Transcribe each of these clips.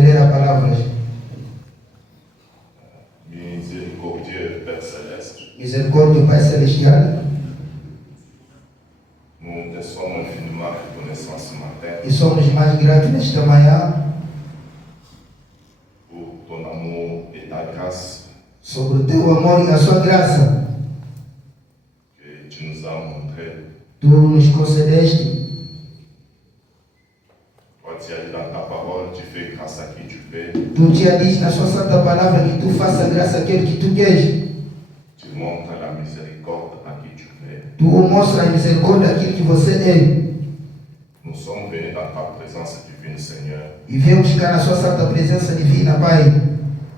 ler a palavra. Miséricordieux Père Céleste, Misericórdia, Pai Celestial, nous te sommes infiniment reconnaissants ce matin e somos mais gratos nesta manhã pour ton amour et ta grâce sobre o teu amor e a sua graça. que tu nous as montré. Tu nos concedeste. Toi, tu as dit dans ta parole, tu fais grâce à qui tu fais. Tu te diz na sua santa palavra que tu faça graça àquele que tu queres. Tu montres la miséricorde à qui tu fais. Tu mostra a misericórdia àquilo que você é. Nous sommes venus dans ta présence divine, Seigneur, E viemos ficar na sua santa presença divina, Pai,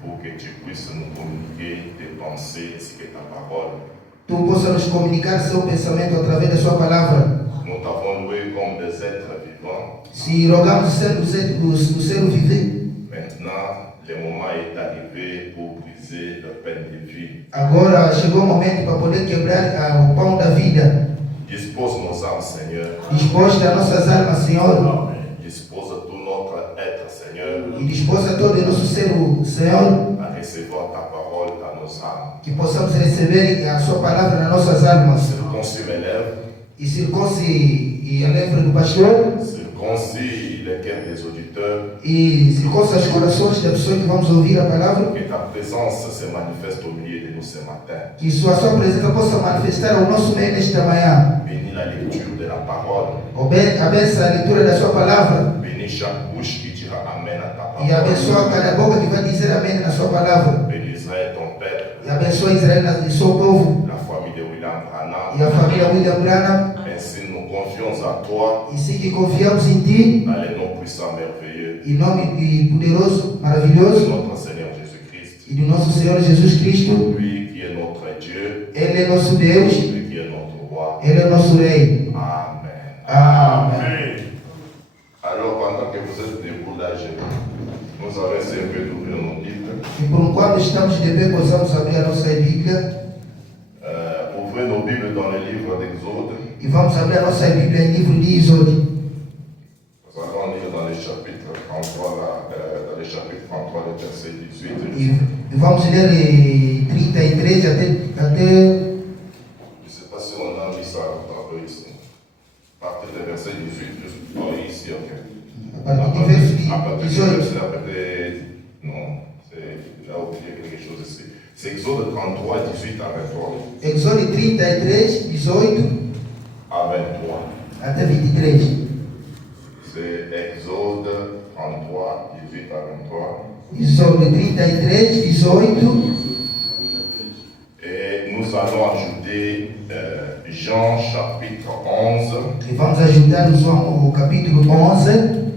pour que tu puisses nous communiquer tes pensées ainsi que ta parole. tu possa nos comunicar seu pensamento através da sua palavra. Nous t'avons loué comme des êtres vivants. Se rogamos o ser viver, Maintenant, le moment est arrivé pour briser le pain de vie. agora chegou o momento para poder quebrar o pão da vida. Dispose nos âmes, Seigneur. Dispôs das nossas almas, Senhor, Dispose tout notre être, Seigneur, e dispôs a todo o nosso ser, Senhor, à recevoir ta parole dans nos âmes. que possamos receber a sua palavra nas nossas almas. Circoncis mes lèvres, E circunci a letra do pastor, circoncis les cœurs des auditeurs, e circunci os corações da pessoa que vamos ouvir a palavra, que ta présence se manifeste au milieu de nous ce matin. que sua presença possa manifestar ao nosso meio nesta manhã. Bénis la lecture de la parole. Abençoa a leitura da sua palavra Bénis chaque bouche qui dira Amen à ta e parole. abençoa cada boca que vai dizer amém na sua palavra. Bénis Israël, ton Père, E abençoa Israel e seu povo la famille de William e a Branham. família William Branham. Ainsi, nous confions à toi, E sim que confiamos em Ti, dans les noms puissants, merveilleux, em nome poderoso, de maravilhoso, notre Seigneur Jésus-Christ. e do nosso Senhor Jesus Cristo. Lui qui est notre Dieu, Ele é nosso Deus, lui qui est notre roi. Ele é nosso Rei. Amen. Amém. Alors, pendant que vous êtes debout là, nous avons essayé un peu d'ouvrir nos Bibles. E por enquanto estamos de pé, possamos abrir a nossa Bíblia. Ouvrez nos Bibles dans le livre d'Exode. E vamos abrir a nossa Bíblia em livro de Êxodo. Nous allons lire dans le chapitre 33, dans le chapitre 33, le verset 18. E vamos ler 33 até Je ne sais pas si on a mis ça dans le ici. À partir du verset 18, jusqu'au ici, ok. a partir do verso À partir du 18. verset, à partir non, j'ai oublié quelque chose ici. C'est Exode 33, 18 à 23. Êxodo 33, 18 À 23. até 23. C'est Exode 33, 18 à 23. Êxodo 33, 18. Et nous allons ajouter Jean chapitre 11, E vamos ajudar o capítulo 11,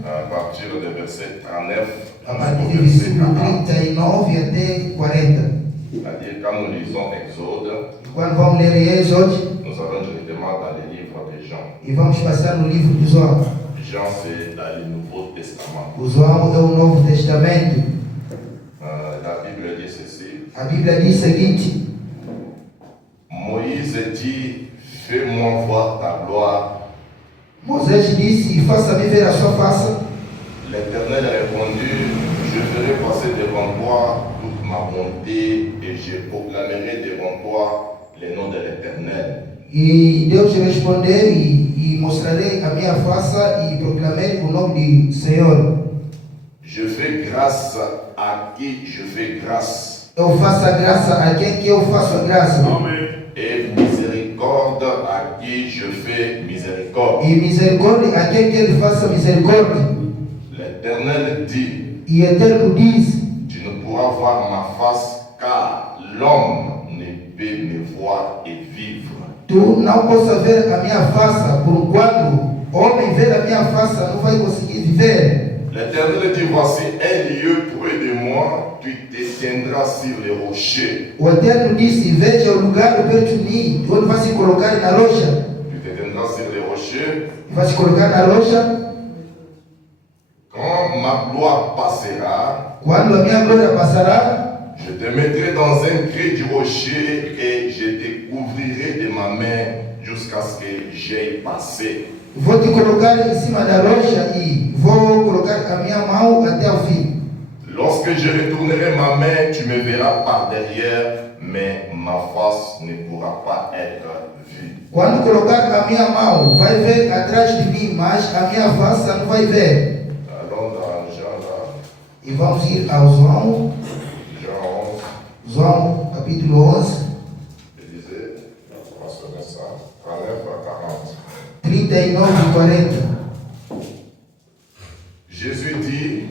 à partir du verset 39 a partir jusqu'au do verset versículo 40. 39 até 40. C'est-à-dire, quand nous lisons Exode, Quando vamos ler Êxodo, nous allons directement dans le livre de Jean. e vamos passar no livro de João. Jean, c'est dans le Nouveau Testament. O João é o Novo Testamento. La Bible dit ceci. A Bíblia diz o seguinte: Moïse dit, fais-moi voir ta gloire. Moisés disse: E faça-me ver a sua face. L'Éternel répondit, je ferai passer devant toi toute ma bonté et je proclamerai devant toi le nom de l'Éternel. E Deus respondeu: E mostrarei a minha face e proclamei o nome do Senhor. Je fais grâce à qui je fais grâce. Eu faço a graça a quem que eu faço a graça. Et miséricorde à qui je fais miséricorde. E misericórdia a quem que ele faça misericórdia. L'Éternel dit, E Eterno diz: tu ne pourras voir ma face car l'homme ne peut me voir et vivre. Tu não possa ver a minha face, por quando homem ver a minha face não vai conseguir viver. L'Éternel dit, voici un lieu près de moi, tu te tiendras sur les rochers. O Eterno disse: Veja o lugar perto de mim, onde vai se colocar na rocha. Tu te tiendras sur les rochers. Vai se colocar na rocha. Quand ma gloire passera, Quando a minha glória passará, je te mettrai dans un creux du rocher et je te couvrirai de ma main jusqu'à ce que j'aie passé. vou te colocar em cima da rocha e vou colocar a minha mão até o fim. Lorsque je retournerai ma main, tu me verras par derrière, mais ma face ne pourra pas être vue. Quando colocar a minha mão, vai ver atrás de mim, mas a minha face não vai ver. Allons dans Jean là, E vamos ir ao João, Jean 11, João capítulo 11, je disais, on va sonner ça, 39 à 40. 39 e 40. Jésus dit,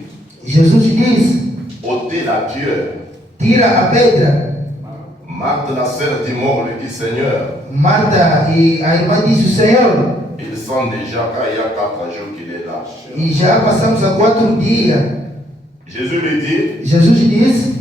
Jesus disse, ôtez la pierre. tira a pedra. Marthe, la sœur d'Imor, lui dit, Seigneur, Marta e a irmã disse, o Senhor, il sent déjà qu'il y a 4 jours qu'il est là. e já passamos a 4 dias. Jésus lui dit, Jesus disse,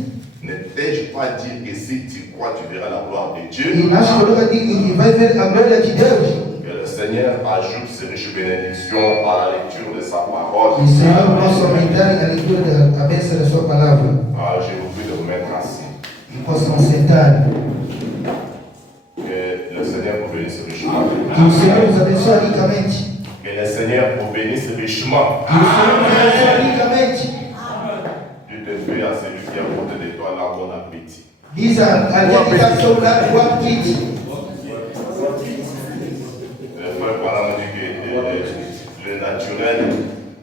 ne t'ai-je pas dit que si tu crois, tu verras la gloire de Dieu? e nós coloca que vai ver a glória de Deus. Que le Seigneur ajoute ses riches bénédictions à la lecture de sa parole. E o Senhor possa aumentar a leitura da bênção da sua palavra. Je vous prie de vous mettre assis. E possam sentar. Que le Seigneur vous bénisse richement. Que o Senhor nos abençoe ricamente. Que le Seigneur vous bénisse richement. Que o Senhor nos abençoe ricamente. Tu te fais à celui qui est à côté de toi là, bon appétit. Diz a alguém que está ao seu lado, boa apetite. Le frère Branham dit que le naturel,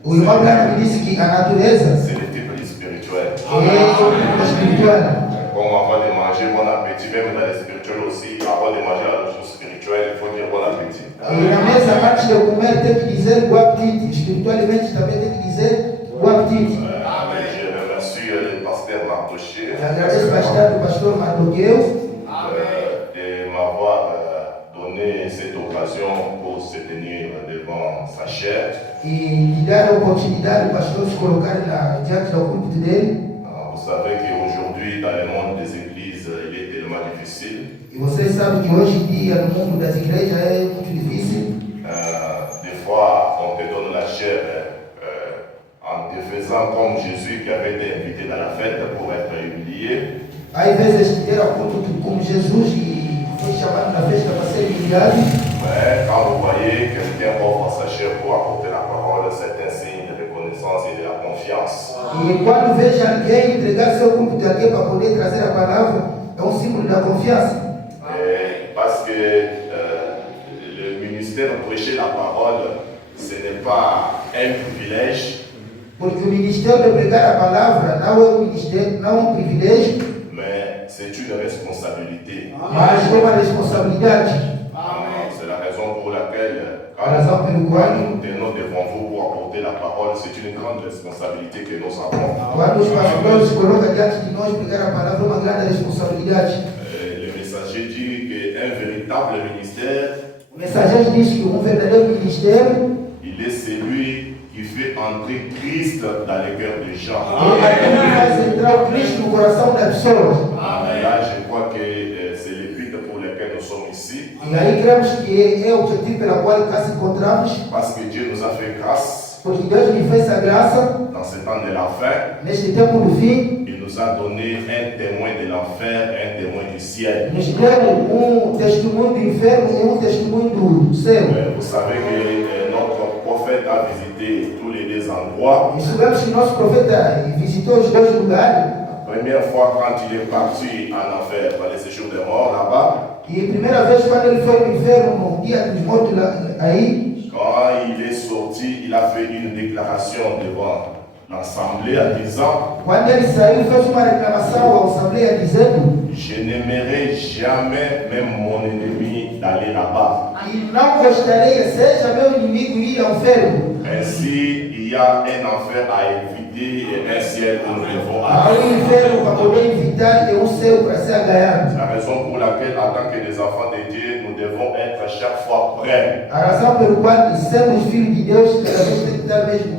O irmão Branham me disse que a natureza c'est le type du spirituel. é o espiritual. Comme avant de manger, bon appétit, même dans le spirituel aussi, avant de manger la nourriture spirituelle, il faut dire bon appétit. E na mesa, antes de eu comer, tem que dizer boa apetite. Espiritualmente também tem que dizer boa apetite. Je remercie le pasteur Mardoché Agradeço bastante o pastor Mardoqueu de m'avoir donné cette occasion pour se tenir devant sa chair. e lhe dar a oportunidade do pastor se colocar diante do púlpito dele. Vous savez qu'aujourd'hui, dans le monde des églises, il est tellement difficile. E vocês sabem que hoje em dia, no mundo das igrejas, é muito difícil. Des fois, on te donne la chair en te faisant comme Jésus qui avait été invité dans la fête pour être humilié. Às vezes, era culto como Jesus e foi chamado na festa para ser humilhado. Mais quand vous voyez quelqu'un offre sa chair pour apporter la parole, c'est un signe de reconnaissance et de la confiance. E quando vejo alguém entregar seu culto a alguém para poder trazer a palavra, é um símbolo da confiança. Parce que le ministère de prêcher la parole, ce n'est pas un privilège, Porque o ministério de pregar a palavra não é um ministério, não é um privilégio, mais c'est une responsabilité. mas é uma responsabilidade. C'est la raison pour laquelle, A razão pelo qual, nous tenons devant vous pour apporter la parole, c'est une grande responsabilité que nous avons. quando os pastores colocam diante de nós pregar a palavra, é uma grande responsabilidade. Le messager dit qu'un véritable ministère, O mensageiro diz que um verdadeiro ministério il est celui qui fait entrer Christ dans le cœur des gens. é aquele que faz entrar o Cristo no coração das pessoas. Là, je crois que c'est le but pour lequel nous sommes ici. E aí cremos que é o objetivo pelo qual cá se encontramos, Parce que Dieu nous a fait grâce porque Deus lhe fez a graça dans ce temps de la fin. neste tempo do fim. Il nous a donné un témoin de l'enfer et un témoin du ciel. Nos deu testemunho do inferno e testemunho do céu. Vous savez que notre prophète a visité tous les deux endroits. E sabemos que nosso profeta visitou os dois lugares. Première fois quand il est parti en enfer, dans les séjours des morts là-bas. E a primeira vez quando ele foi no inferno, no dia dos mortos aí, Quand il est sorti, il a fait une déclaration devant l'assemblée en disant: quando ele saiu, fez uma reclamação à Assembleia dizendo: je n'aimerais jamais même mon ennemi d'aller là-bas. e não gostaria, seja meu inimigo, ir ao inferno. Ainsi, il y a un enfer à éviter et un ciel où nous devons Há aller. inferno para poder evitar e céu para ser ganhado. C'est la raison pour laquelle, en tant que des enfants de Dieu, nous devons être chaque fois prêts. A razão pelo qual sermos filhos de Deus, cada vez tem que estar mesmo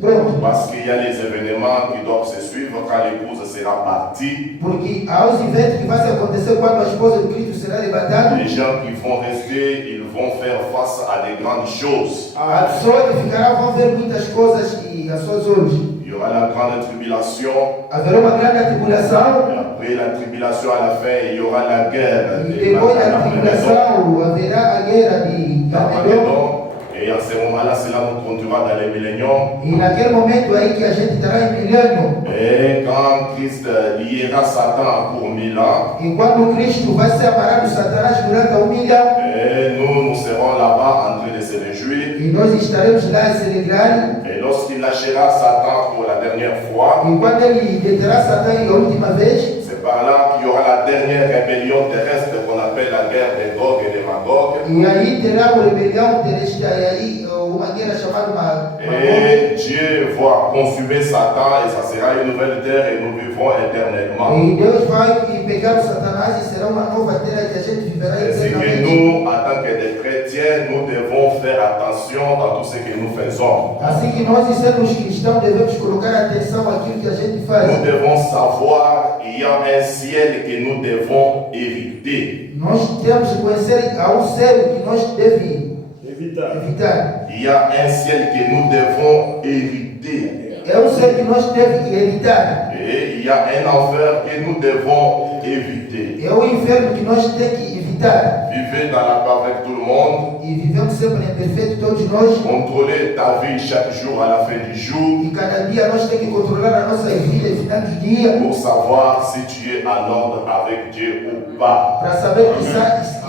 pronto. Parce qu'il y a les événements qui doivent se suivre quand l'épouse sera partie. Porque há os eventos que vão acontecer quando a esposa de Cristo será levantada. Les gens qui vont rester, ils vont faire face à des grandes choses. As pessoas que ficarão vão ver muitas coisas e as suas olhos. Il y aura la grande tribulation. Haverá uma grande tribulação. Et après la tribulation, à la fin, il y aura la guerre. E depois da tribulação haverá a guerra de Armagedon. Armageddon. Et en ce moment-là, cela nous conduira dans les milléniums. E naquele momento aí que a gente estará em milênio. Et quand Christ liera Satan pour 1000 ans, E quando Cristo vai se separar do Satanás durante 1000 anos, et nous serons là-bas en train de se réjouir. e nós estaremos lá a celebrar. Et lorsqu'il lâchera Satan pour la dernière fois, E quando ele deterá Satã a última vez, c'est par là qu'il y aura la dernière rébellion terrestre qu'on appelle la guerre de Gog et de Magog. e aí terá uma rebelião terrestre, e aí uma guerra chamada Magog. Et Dieu va consumer Satan et ça sera une nouvelle terre et nous vivrons éternellement. E Deus vai pegar o Satanás e será uma nova terra que a gente viverá Ainsi que eternamente. nous, en tant que des chrétiens, nous devons faire attention dans tout ce que nous faisons. Assim que nós, sendo cristãos, devemos colocar atenção àquilo que a gente faz. Nous devons savoir qu'il y a un ciel que nous devons hériter. Nós temos que conhecer a um céu que nós devemos evitar. Il y a un ciel que nous devons hériter. É um céu que nós devemos evitar. Et il y a un enfer que nous devons éviter. É o inferno que nós temos que evitar. Vivez dans la paix avec tout le monde. E vivemos sempre em perfeito, todos nós. Contrôlez ta vie chaque jour à la fin du jour E cada dia nós temos que controlar a nossa vida no final do dia. pour savoir si tu es en ordre avec Dieu ou pas. Para saber que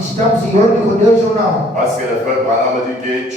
estamos em ordem com Deus ou não. Parce que le frère Branham dit que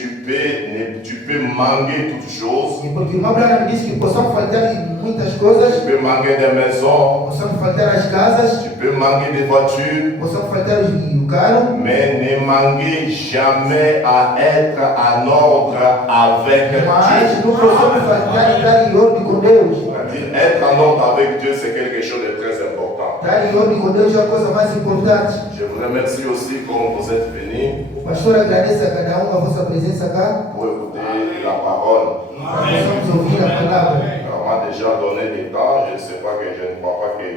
tu peux manquer toutes choses. E porque o irmão Branham disse que possamos faltar em muitas coisas. Tu peux manquer des maisons. Possamos faltar as casas. Tu peux manquer des voitures. Possamos faltar o carro. Mais ne manquez jamais à être en ordre avec Mas Dieu. não possamos faltar em estar em ordem com Deus. C'est-à-dire, être en ordre avec Dieu, c'est quelque chose de très important. Estar em ordem com Deus é a coisa mais importante. Je vous remercie aussi comme vous êtes venus O pastor agradece a cada a vossa presença cá. pour écouter la parole. Para possamos ouvir a palavra. On m'a déjà donné des temps, je ne sais pas que je ne crois pas que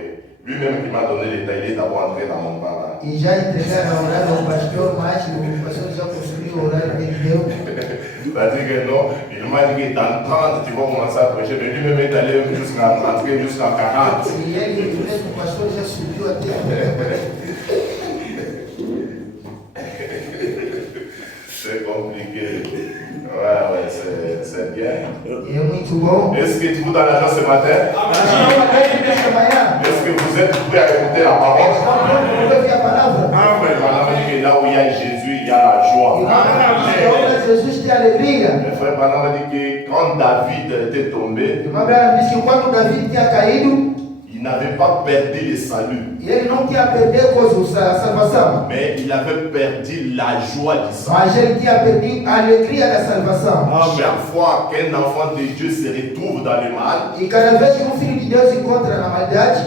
lui-même qui m'a donné les temps, il est d'abord entré dans mon temps. Là. E já entregaram a horário ao pastor, mas o pastor já construiu o horário que ele deu. C'est-à-dire que non, il m'a dit que dans 30, tu vas commencer à prêcher, mais lui-même est allé jusqu'à 40. E ele mesmo, o pastor, já subiu até C'est compliqué. Ouais, c'est bien. é muito bom. Est-ce que tu es dans l'agence ce matin? Amanhã, Est-ce que vous êtes prêts à écouter la parole? vamos ouvir a palavra. Amen. Madame dit que là où il y a Jésus, il y a la joie. E Jesus tem alegria. Le frère Branham dit que quand David était tombé, O irmão Branham disse que quando Davi tinha caído, il n'avait pas perdu le salut, ele não tinha perdido a salvação, mais il avait perdu la joie du salut. mas ele tinha perdido a alegria da salvação. Chaque fois qu'un enfant de Dieu se retrouve dans le mal, E cada vez que um filho de Deus encontra na maldade,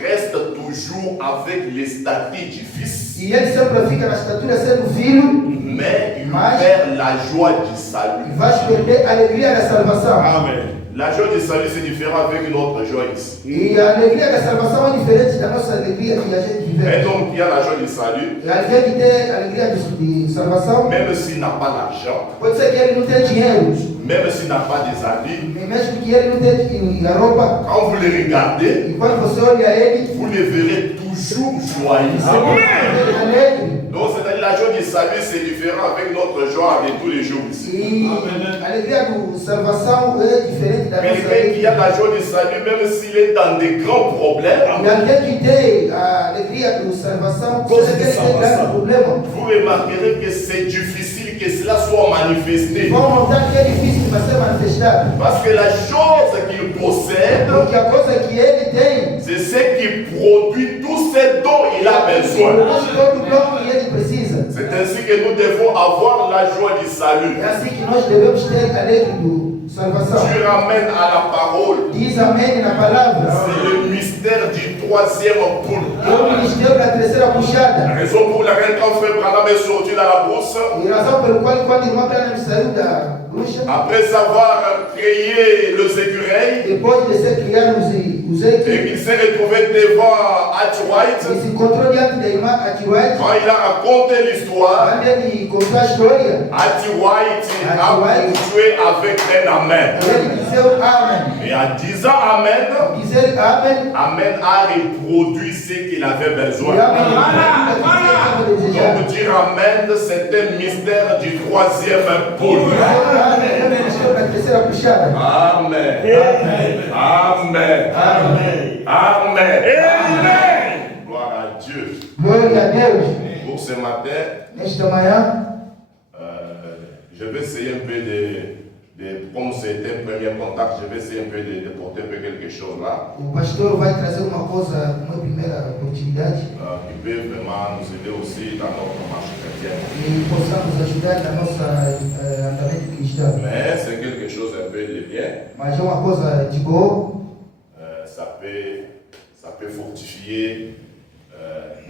reste toujours avec les statuts du Fils, e ele sempre fica na estatura sendo filho, mais il perd la joie du salut. e vai perder a alegria da salvação. Amen. La joie du salut, c'est différent avec notre joie ici. E a alegria da salvação é diferente da nossa alegria que a gente vive. Un homme qui a la joie du salut, E alguém que tem a alegria de salvação, même s'il n'a pas l'argent, pode ser que ele não tenha dinheiro, même s'il n'a pas des habits, mesmo que ele não tenha a roupa, quand vous le regardez, e quando você olha ele, vous le verrez toujours joyeux. ele é alegre. Donc, c'est-à-dire la joie du salut, c'est différent avec notre joie de tous les jours ici. E a alegria da salvação é diferente da nossa Quelqu'un qui alegria. a la joie du salut, même s'il est dans de grands problèmes, E alguém que tem a alegria da salvação, se ele tem grande problema, vous remarquerez que c'est difficile que cela soit manifesté. vão notar que é difícil de ser manifestado. Parce que la chose qu'il possède, Porque a coisa que ele tem, c'est ce qui produit tout ce dont il a besoin. todo o dom que ele precisa. C'est ainsi que nous devons avoir la joie du salut. É assim que nós devemos ter a alegria da salvação. Tu ramènes à la parole. Diz amém na palavra. C'est le mystère du troisième poule. É o ministério da terceira La puxada. raison pour laquelle quand frère Branham est sorti dans la brousse, E a razão pelo qual quando o irmão Branham saiu da bruxa, après avoir créé les écureuils, depois de ser criado os et equipes, qu'il s'est retrouvé devant Hatch White, ele se encontrou diante da irmã Atiwai. quand il a raconté l'histoire, Quando ele contou a história, Hatch White a tué avec un amen. ele disse amém. Et en disant amen, Dizer amém. amen a reproduit ce qu'il avait E besoin. amém. Donc dire Amen, c'est un mystère du troisième pôle. Amen. Amen. Amen. Amen. Gloire à Dieu. Pour ce matin, je vais essayer un peu comme c'était un premier contact, je vais essayer un peu de porter un peu quelque chose là. O pastor vai trazer uma primeira oportunidade. Qui peut vraiment nous aider aussi dans notre marche chrétienne. E possamos ajudar na nossa andamento cristão. Mais c'est quelque chose un peu de bien. Mas é uma coisa de boa. Ça peut fortifier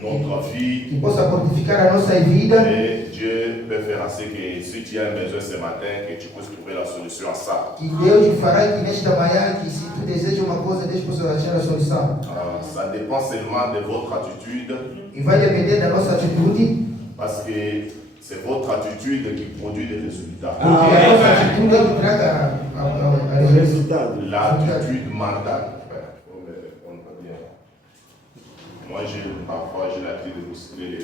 notre vie. Que possa fortificar a nossa vida. Et Dieu peut faire en sorte que si tu as un besoin ce matin, que tu puisses trouver la solution à ça. Que Deus fará que nesta manhã, que se tu deseja uma coisa, Deus possa achar a solução. Ça dépend seulement de votre attitude. E vai depender da nossa atitude. Parce que c'est votre attitude qui produit des résultats. Porque a nossa atitude é que traga a resultado. L'attitude mentale. Moi, parfois, j'ai l'habitude de bousculer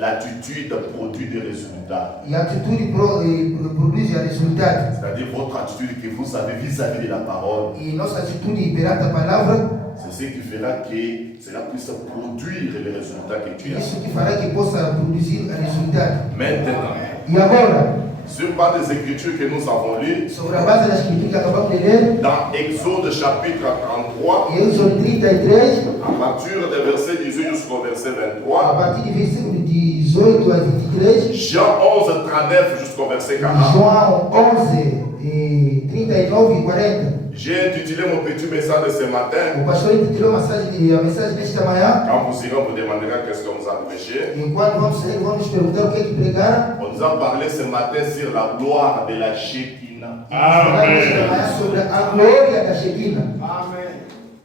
l'attitude produit des résultats. E a atitude produz resultados. C'est-à-dire votre attitude que vous avez vis-à-vis de la parole. E nossa atitude perante a palavra. C'est ce qui fera que cela puisse produire les résultats que tu as. Isso que fará que possa produzir resultado. Maintenant. E agora? Sur base des écritures que nous avons lues, sobre a base das escrituras que acabamos de ler, dans Exode chapitre 33, Êxodo 33, à partir des versets 18 jusqu'au verset a 23, partir do versículo 18 a 23, Jean 11, 39 jusqu'au verset 40. João 11, 39 e 40. J'ai intitulé mon petit message de ce matin. O pastor intitulou a mensagem desta manhã. Quand vous irez, vous demanderez qu'est-ce qu'on nous a prêché. E quando vamos sair, vamos perguntar o que é que pregaram. On nous a parlé ce matin sur la gloire de la Shekinah. Amen. Sobre a glória da Shekinah. Amen.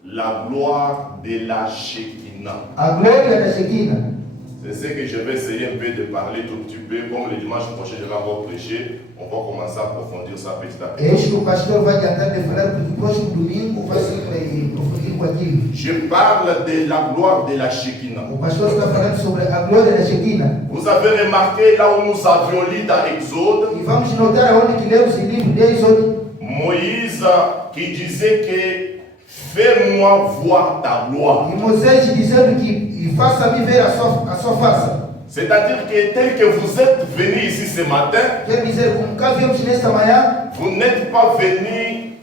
La gloire de la Shekinah. A glória da Shekinah. C'est ce que je vais essayer un peu de parler tout petit peu. Comme le dimanche prochain, je vais encore prêcher. On va commencer à approfondir ça petit à petit. Este o pastor vai adiantar de falar porque o próximo domingo vai ser profundir com aquilo. Je parle de la gloire de la Shekinah. O pastor está falando sobre a glória da Shekinah. Vous avez remarqué là où nous avions lu dans Exode, E vamos notar aonde que lemos o livro de Êxodo. Moïse qui disait que fais-moi voir ta gloire. E Moisés dizendo que faça-me ver a sua face. C'est-à-dire que tel que vous êtes venus ici ce matin, Quer dizer, como cá viemos nesta manhã, vous n'êtes pas venus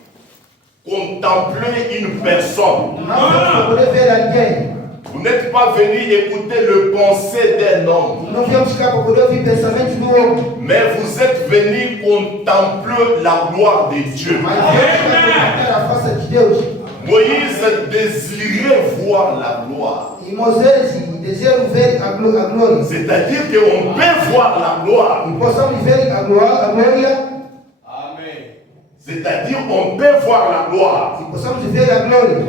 contempler une personne. não viemos para poder ver alguém. Vous n'êtes pas venus écouter le pensée d'un homme. Não viemos cá para poder ouvir pensamentos do homem. Mais vous êtes venus contempler la gloire de Dieu. Mas viemos para contemplar a face de Deus. Moïse désirait voir la gloire. E Moisés desejam ver a glória. C'est-à-dire qu'on peut voir la gloire. E possamos ver a glória. Amen. C'est-à-dire qu'on peut voir la gloire. E possamos ver a glória.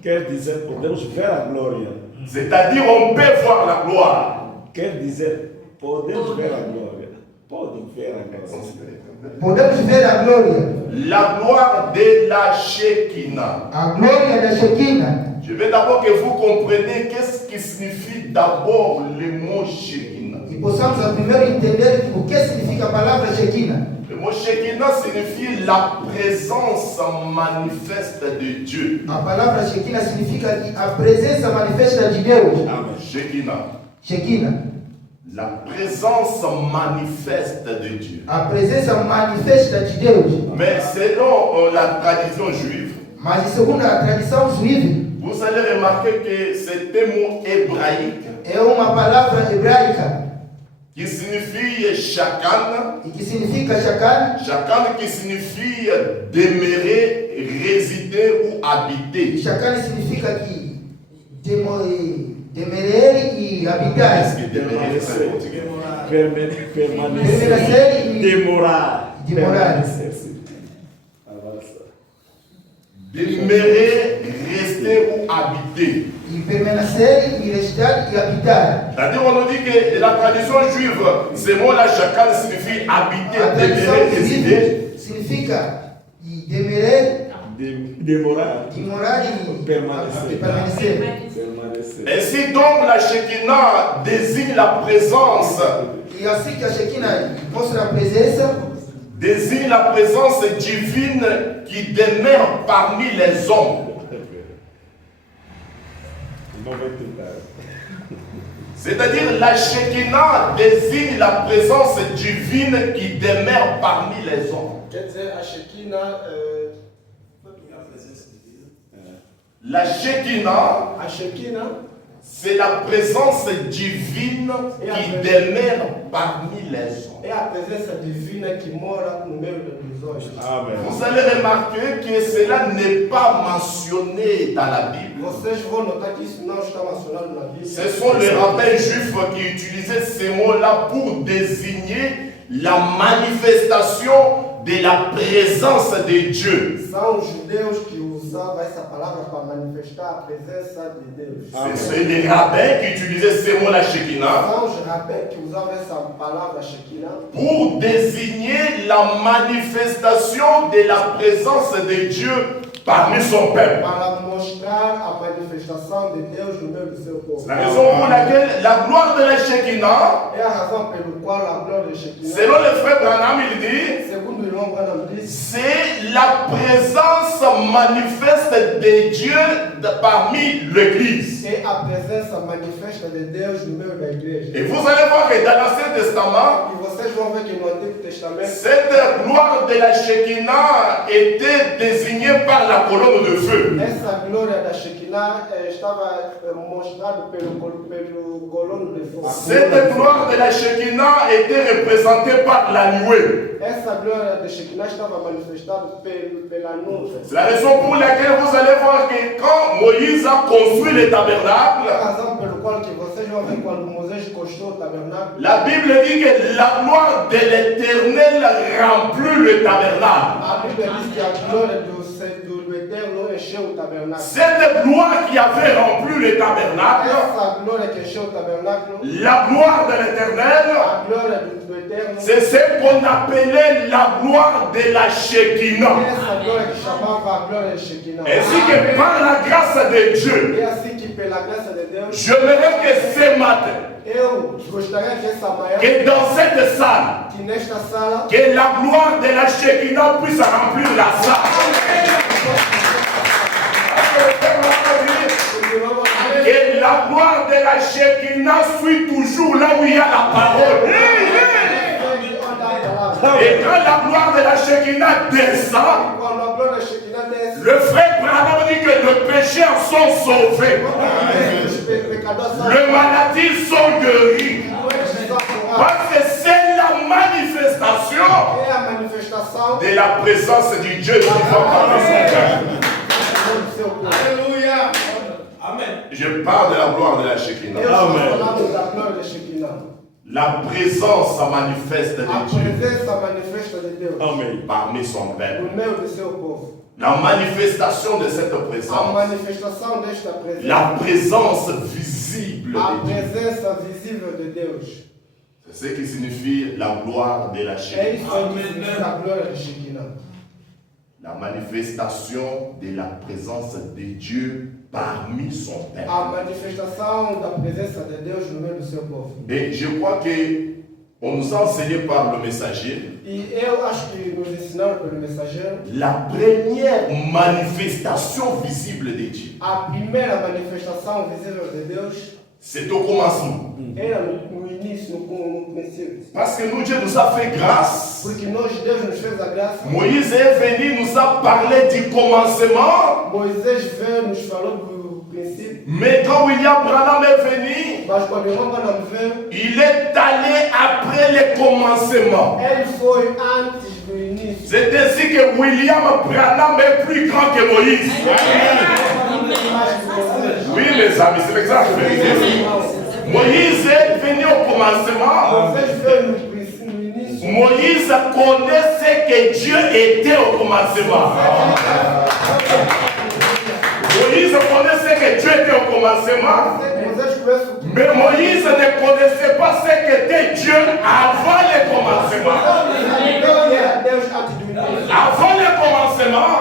Quer dizer, podemos ver a glória. C'est-à-dire on peut voir la gloire. Quer dizer, podemos ver a glória. Podem ver a glória. Podemos ver a glória. La gloire de la Shekinah. A glória da Shekinah. Je veux d'abord que vous compreniez qu'est-ce qui signifie d'abord le mot Shekinah. E possamos primeiro entender o que significa a palavra Shekinah. Le mot Shekinah signifie la présence manifeste de Dieu. A palavra Shekinah significa a presença manifesta de Deus. Shekinah. Shekinah. La présence manifeste de Dieu. A presença manifesta de Deus. Mais selon la tradition juive, Mas segundo a tradição juíva, vous allez remarquer que c'est un mot hébraïque é uma palavra hebraica qui signifie chakan. e que significa Shakan. Chakan qui signifie demeurer, résider ou E habiter. Shakan significa que temer e habitar. Est-ce que demeurer c'est portugais? Permanecer. Permanecer e Demorar. demorar. Permanecer, sim. Avançar. Demeurer, rester ou habiter. E permanecer e restar e habitar. C'est-à-dire, on nous dit que la tradition juive, ce mot-là, chakan signifie habiter, A tradição demeurer, résider. juíva significa temer Ainsi donc la Shekinah désigne la présence. E assim que a Shekinah mostra a presença, désigne la présence divine qui demeure parmi les hommes. C'est-à-dire la Shekinah désigne la présence divine qui demeure parmi les hommes. La Shekinah, c'est la présence divine qui demeure parmi les hommes. Amen. Vous allez remarquer que cela n'est pas mentionné dans la Bible. Ce sont les rabbins juifs qui utilisaient ces mots-là pour désigner la manifestation de la présence de Dieu. C'est les rabbins qui utilisaient ces mots-là, Shekinah, pour désigner la manifestation de la présence de Dieu parmi son peuple. C'est la raison pour laquelle la gloire de la Shekinah, selon le frère Branham, il dit, c'est la présence manifeste de Dieu parmi l'Église. Et vous allez voir que dans l'Ancien Testament, cette gloire de la Shekinah était désignée par la colonne de feu. Cette gloire de la Shekinah était représentée par la nuée. C'est la raison pour laquelle vous allez voir que quand Moïse a construit le tabernacle, la Bible dit que la gloire de l'Éternel remplit le tabernacle. Cette gloire qui avait rempli le tabernacle, la gloire de l'Éternel, c'est ce qu'on appelait la gloire de la Shekinah. Ainsi que par la grâce de Dieu, j'aimerais que ce matin, que dans cette salle, que la gloire de la Shekinah puisse remplir la salle. Que la gloire de la Shekinah suit toujours là où il y a la parole. Et quand la gloire de la Shekinah descend, le frère Branham dit que les pécheurs sont sauvés. Les maladies sont guéries. Parce que c'est la manifestation de la présence du Dieu vivant parmi son cœur. Alléluia. Amen. Je parle de la gloire de la Shekinah. Amen. La présence manifeste de Dieu. Amen. Parmi son peuple. La manifestation de cette présence. La présence visible de Dieu. C'est ce qui signifie la gloire de la Shekinah. La manifestation de la présence de Dieu parmi son peuple. Et je crois que on nous a enseigné par le messager la première manifestation visible de Dieu. C'est au commencement. Parce que nous, Dieu nous a fait grâce. Moïse est venu, nous a parlé du commencement. Mais quand William Branham est venu, il est allé après le commencement. C'est ainsi que William Branham est plus grand que Moïse. Oui, les amis, c'est l'exact vérité. Moïse est venu au commencement. Moïse connaissait que Dieu était au commencement. Moïse connaissait que Dieu était au commencement. Mais Moïse ne connaissait pas ce qu'était Dieu avant le commencement. Avant le commencement,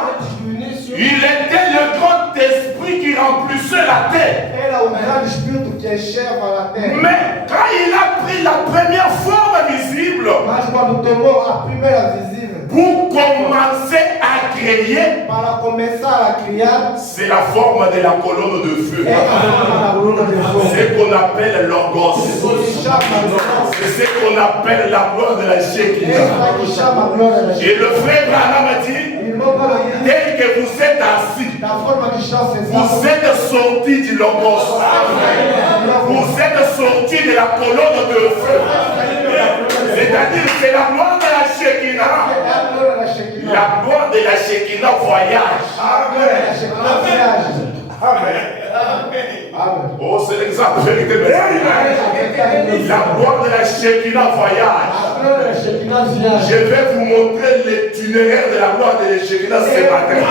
Il était le grand esprit qui remplissait la terre. Era o grande espírito que encheva a terra. Mais quand il a pris la première forme visible, Mas quando tomou a primeira visível, pour commencer à créer, para começar a criar, c'est la forme de la colonne de feu. é a forma da coluna de fogo. C'est ce qu'on appelle l'orgos. Que chama Logos. C'est ce qu'on appelle la gloire de la Shekinah. Essa que chama a glória da Et le frère Branham a dit, Irmão Paulo, tel que vous êtes assis, da forma que está vous sentado, êtes sortis du logos. Vous êtes sortis de la colonne de feu. C'est-à-dire que la gloire de la Shekinah, é a glória da Shekinah. la gloire de la Shekinah voyage. A glória da Shekinah viaja. Amen. Oh, c'est l'exact vérité, mes amis. La gloire de la Shekinah voyage. A glória da Shekinah viaja. Je vais vous montrer l'itinéraire de la gloire de la Shekinah ce matin.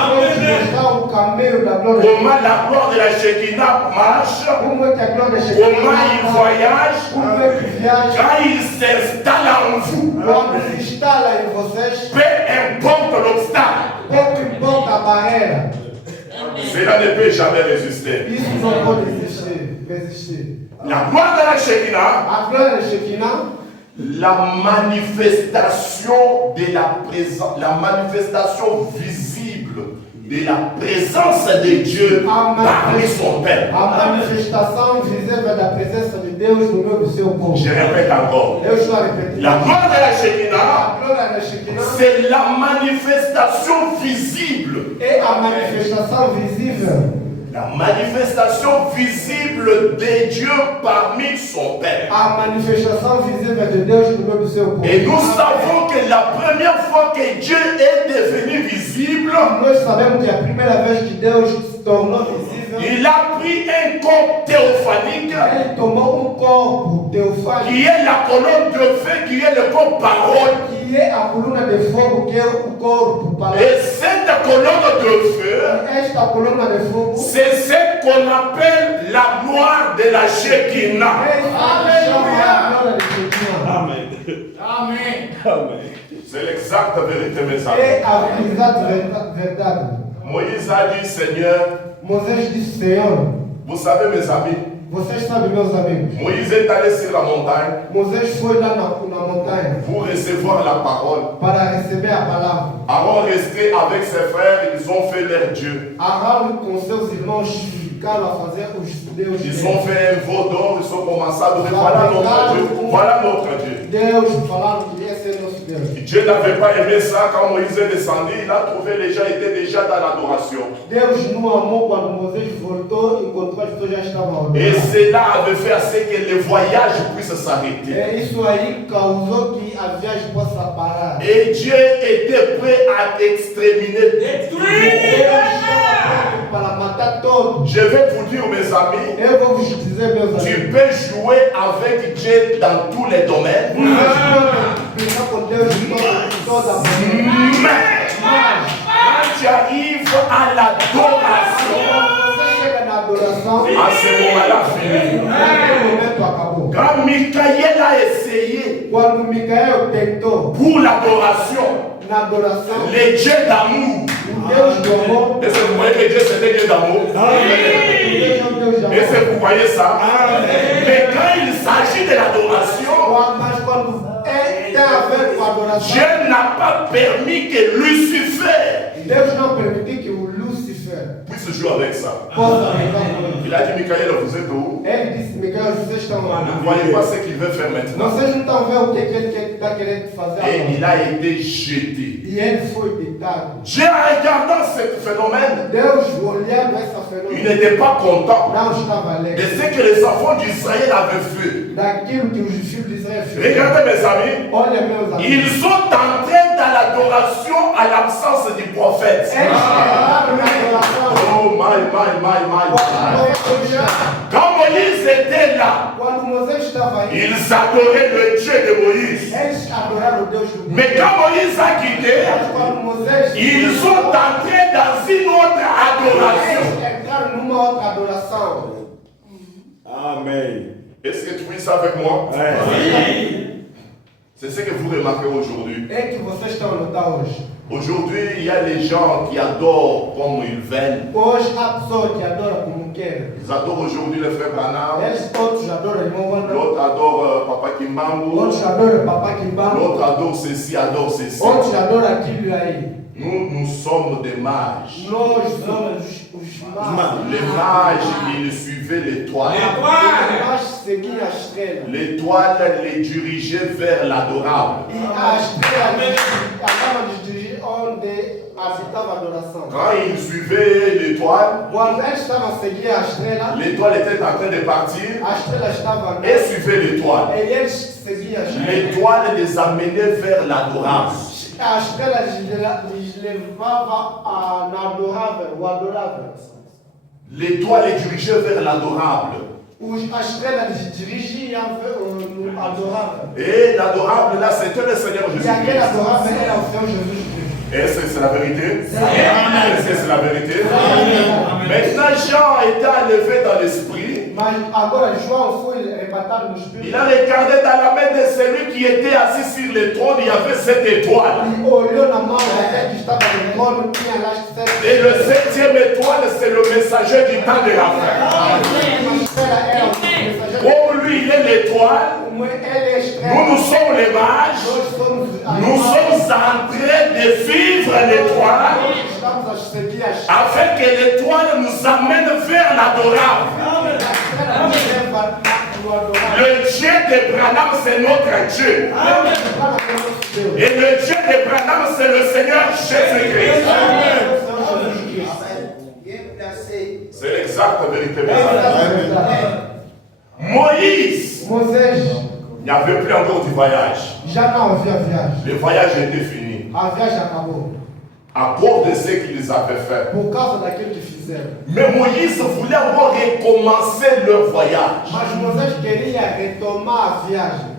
Mostrar o caminho da glória. Comment la gloire de la Shekinah marche, Como é que a glória da Shekinah comment il voyage, Como é que viaja? quand il s'installe en vous. Quando se instala em vocês, Peu importe l'obstacle, pouco importa a barreira. cela ne peut jamais résister. Isso não pode resistir. La gloire de la Shekinah, A glória da Shekinah la manifestation de la présence, la manifestation visible de la présence de Dieu parmi son peuple. a manifestação visível da presença de Deus no meio do seu povo. Je répète encore. Eu estou a repetir. La gloire de la Shekinah, A glória da Shekinah c'est la manifestation visible. é a manifestação visível. La manifestation visible de Dieu parmi son peuple. A manifestação visível de Deus no meio do seu povo. Et nous savons que la première fois que Dieu est devenu visible, Nós sabemos que a primeira vez que Deus se tornou visível, il a pris un corps théophanique Ele tomou corpo teofánico, qui est la colonne de feu, qui est le corps parole. que é a coluna de fogo, que é o corpo palavra. Et cette colonne de feu, Esta coluna de fogo c'est ce qu'on appelle la gloire de la Shekinah. Amen. Amen. C'est l'exacte vérité, mes É amis. a exata verdade. Moïse a dit, Seigneur, Moisés disse, Senhor, vous savez, mes amis, vocês sabem, meus amigos, Moïse est allé sur la montagne Moisés foi lá na montanha pour recevoir la parole. para receber a palavra. Aaron resté avec ses frères, ils ont fait leur Dieu. Arão com seus irmãos ficaram a fazer os deuses. Ils ont fait un veau d'or, ils ont commencé à adorer. Voilà notre Dieu. Voilà notre Dieu. Deus falaram que esse é nosso Deus. Dieu n'avait pas aimé ça quand Moïse est descendu. Il a trouvé les gens étaient déjà dans l'adoration. Deus não amou quando Moisés voltou, encontrou as pessoas já estavam Et adorando. cela avait fait à ce que le voyage puisse s'arrêter. É isso aí que causou que a viagem possa parar. Et Dieu était prêt à exterminer. Deus estava pronto para matar todos. Je vais vous dire, mes amis, Eu vou vos dizer, meus amigos, tu peux jouer avec Dieu dans tous les domaines. brincar com Deus de toda maneira. Mais quand tu arrives à l'adoration, Você chega na adoração, à ce moment-là, fini. naquele momento acabou. Quand Michael a essayé Quando Micael tentou pour l'adoration, na adoração, les dieux d'amour, o Deus do amor, est-ce que vous voyez que Dieu c'était Dieu d'amour? Deus é um Deus de amor. Est-ce que vous voyez ça? Mais quand il s'agit de l'adoration, Mas quando tem a ver com a adoração, Dieu n'a pas permis que Lucifer Deus não permitiu que o Lúcifer puisse jouer avec ça. possa brincar com ele. Il a dit, Michael, vous êtes où? Ele disse, Micael, vocês estão lá. Ne voyez pas ce qu'il veut faire maintenant. Vocês não estão vendo o que ele está querendo fazer Et agora. il a été jeté. E ele foi deitado. Dieu, en regardant ce phénomène, Deus, olhando essa il fenômeno, n'était pas content não estava de alegre ce que les enfants d'Israël avaient fait. daquilo que os filhos de Israel fizeram. Regardez, mes amis. Olha, meus amigos. Ils sont entrés dans l'adoration à l'absence du prophète. Eles entraram na adoração. Oh, my. Quando Quand Moïse était là, Moisés estava aí, ils adoraient le Dieu de Moïse. eles adoraram o Deus do Mais quand Moïse a quitté, Mas quando Moisés ils sont entrés dans une autre adoration. eles entraram numa outra adoração. Amen. Est-ce que tu es ça avec moi? Ouais. C'est ce que vous remarquez aujourd'hui. É que vocês estão a notar hoje. Aujourd'hui, il y a des gens qui adorent comme ils veulent. Hoje há pessoas que adoram como querem. Ils adorent aujourd'hui le frère Branham. Eles todos adoram irmão Branham. L'autre adore Papa Kimbambo. Outros adoram Papa Kimbambo. L'autre adore ceci, adore ceci. Outros adoram aquilo aí. Nous sommes des mages. Nós somos os magos. Les mages, ils suivaient l'étoile. Nós seguimos a estrela. L'étoile les dirigeait vers l'adorable. E a estrela acaba de dirigir onde habitava a adoração. Quand ils suivaient l'étoile, Quando eles estavam a seguir a estrela, l'étoile était en train de partir a estrela estava et suivait l'étoile. e eles seguiam a estrela. L'étoile les amenait vers l'adorable. A estrela lhes levava na adorável, o adorável. L'étoile les dirigeait vers l'adorable. A estrela lhes dirigia no adorável. Et l'adorable là, c'était le Seigneur E aquele Jésus-Christ. adorável era o Senhor Jesus Cristo. Est-ce que c'est la vérité? Est-ce que c'est la vérité? Maintenant, Jean était enlevé dans l'esprit. Mas agora João foi arrebatado no espírito. Il a regardé dans la main de celui qui était assis sur le trône, il y avait cette étoile. E olhou na mão daquele que estava no trono, tinha lá as sete. Et le septième étoile, c'est le messager du temps de la fin. A estrela era o mensageiro. Comme lui, il est l'étoile, Como ele é a estrela, nous sommes les mages. nós somos a Nous sommes en train de vivre l'étoile estamos a seguir a estrela. afin que l'étoile nous amène vers l'adorable. A estrela nos leva no adorável. Le Dieu de Branham, c'est notre Dieu. Et le Dieu de Branham, c'est le Seigneur Jésus-Christ. C'est l'exacte vérité, mes amis. Moïse, il n'y avait plus encore du voyage. já não havia viagem. Le voyage était fini. A viagem acabou. À cause de ce qu'ils avaient fait. Por causa daquilo que fizeram. Mais Moïse voulait encore recommencer leur voyage. Mas Moisés queria retomar a viagem.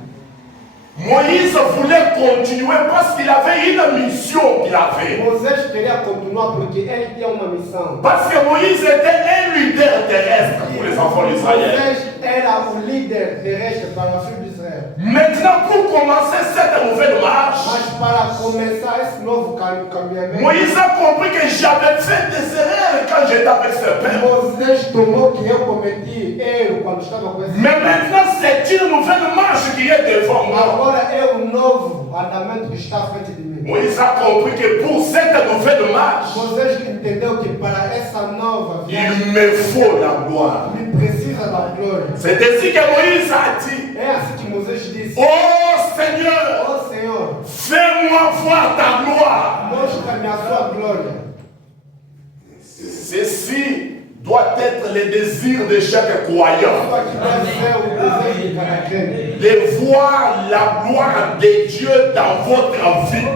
Moïse voulait continuer parce qu'il avait une mission qu'il avait. Moisés queria continuar porque ele tinha uma missão. Parce que Moïse était un leader terrestre pour les enfants d'Israël. Moisés era o líder terrestre para o filho de Israel. Maintenant, pour commencer cette nouvelle marche, Mas para começar esse novo caminhamento, Moïse a compris que j'avais fait des erreurs quand j'étais avec ce peuple. Moisés tomou que eu cometi erro quando estava com esse. Mais maintenant, c'est une nouvelle marche qui est devant moi. Agora é um novo andamento que está à frente de mim. Moïse a compris que pour cette nouvelle marche, Moisés entendeu que para essa nova viagem, il me faut la gloire. ele precisa da glória. C'est ainsi que Moïse a dit, É assim que Moisés disse: oh Seigneur, Ó Senhor, fais-moi voir ta gloire. mostra-me a sua glória. Ceci doit être le désir de chaque croyant. Só que deve ser o desejo de cada crente. De voir la gloire de Dieu dans votre vie.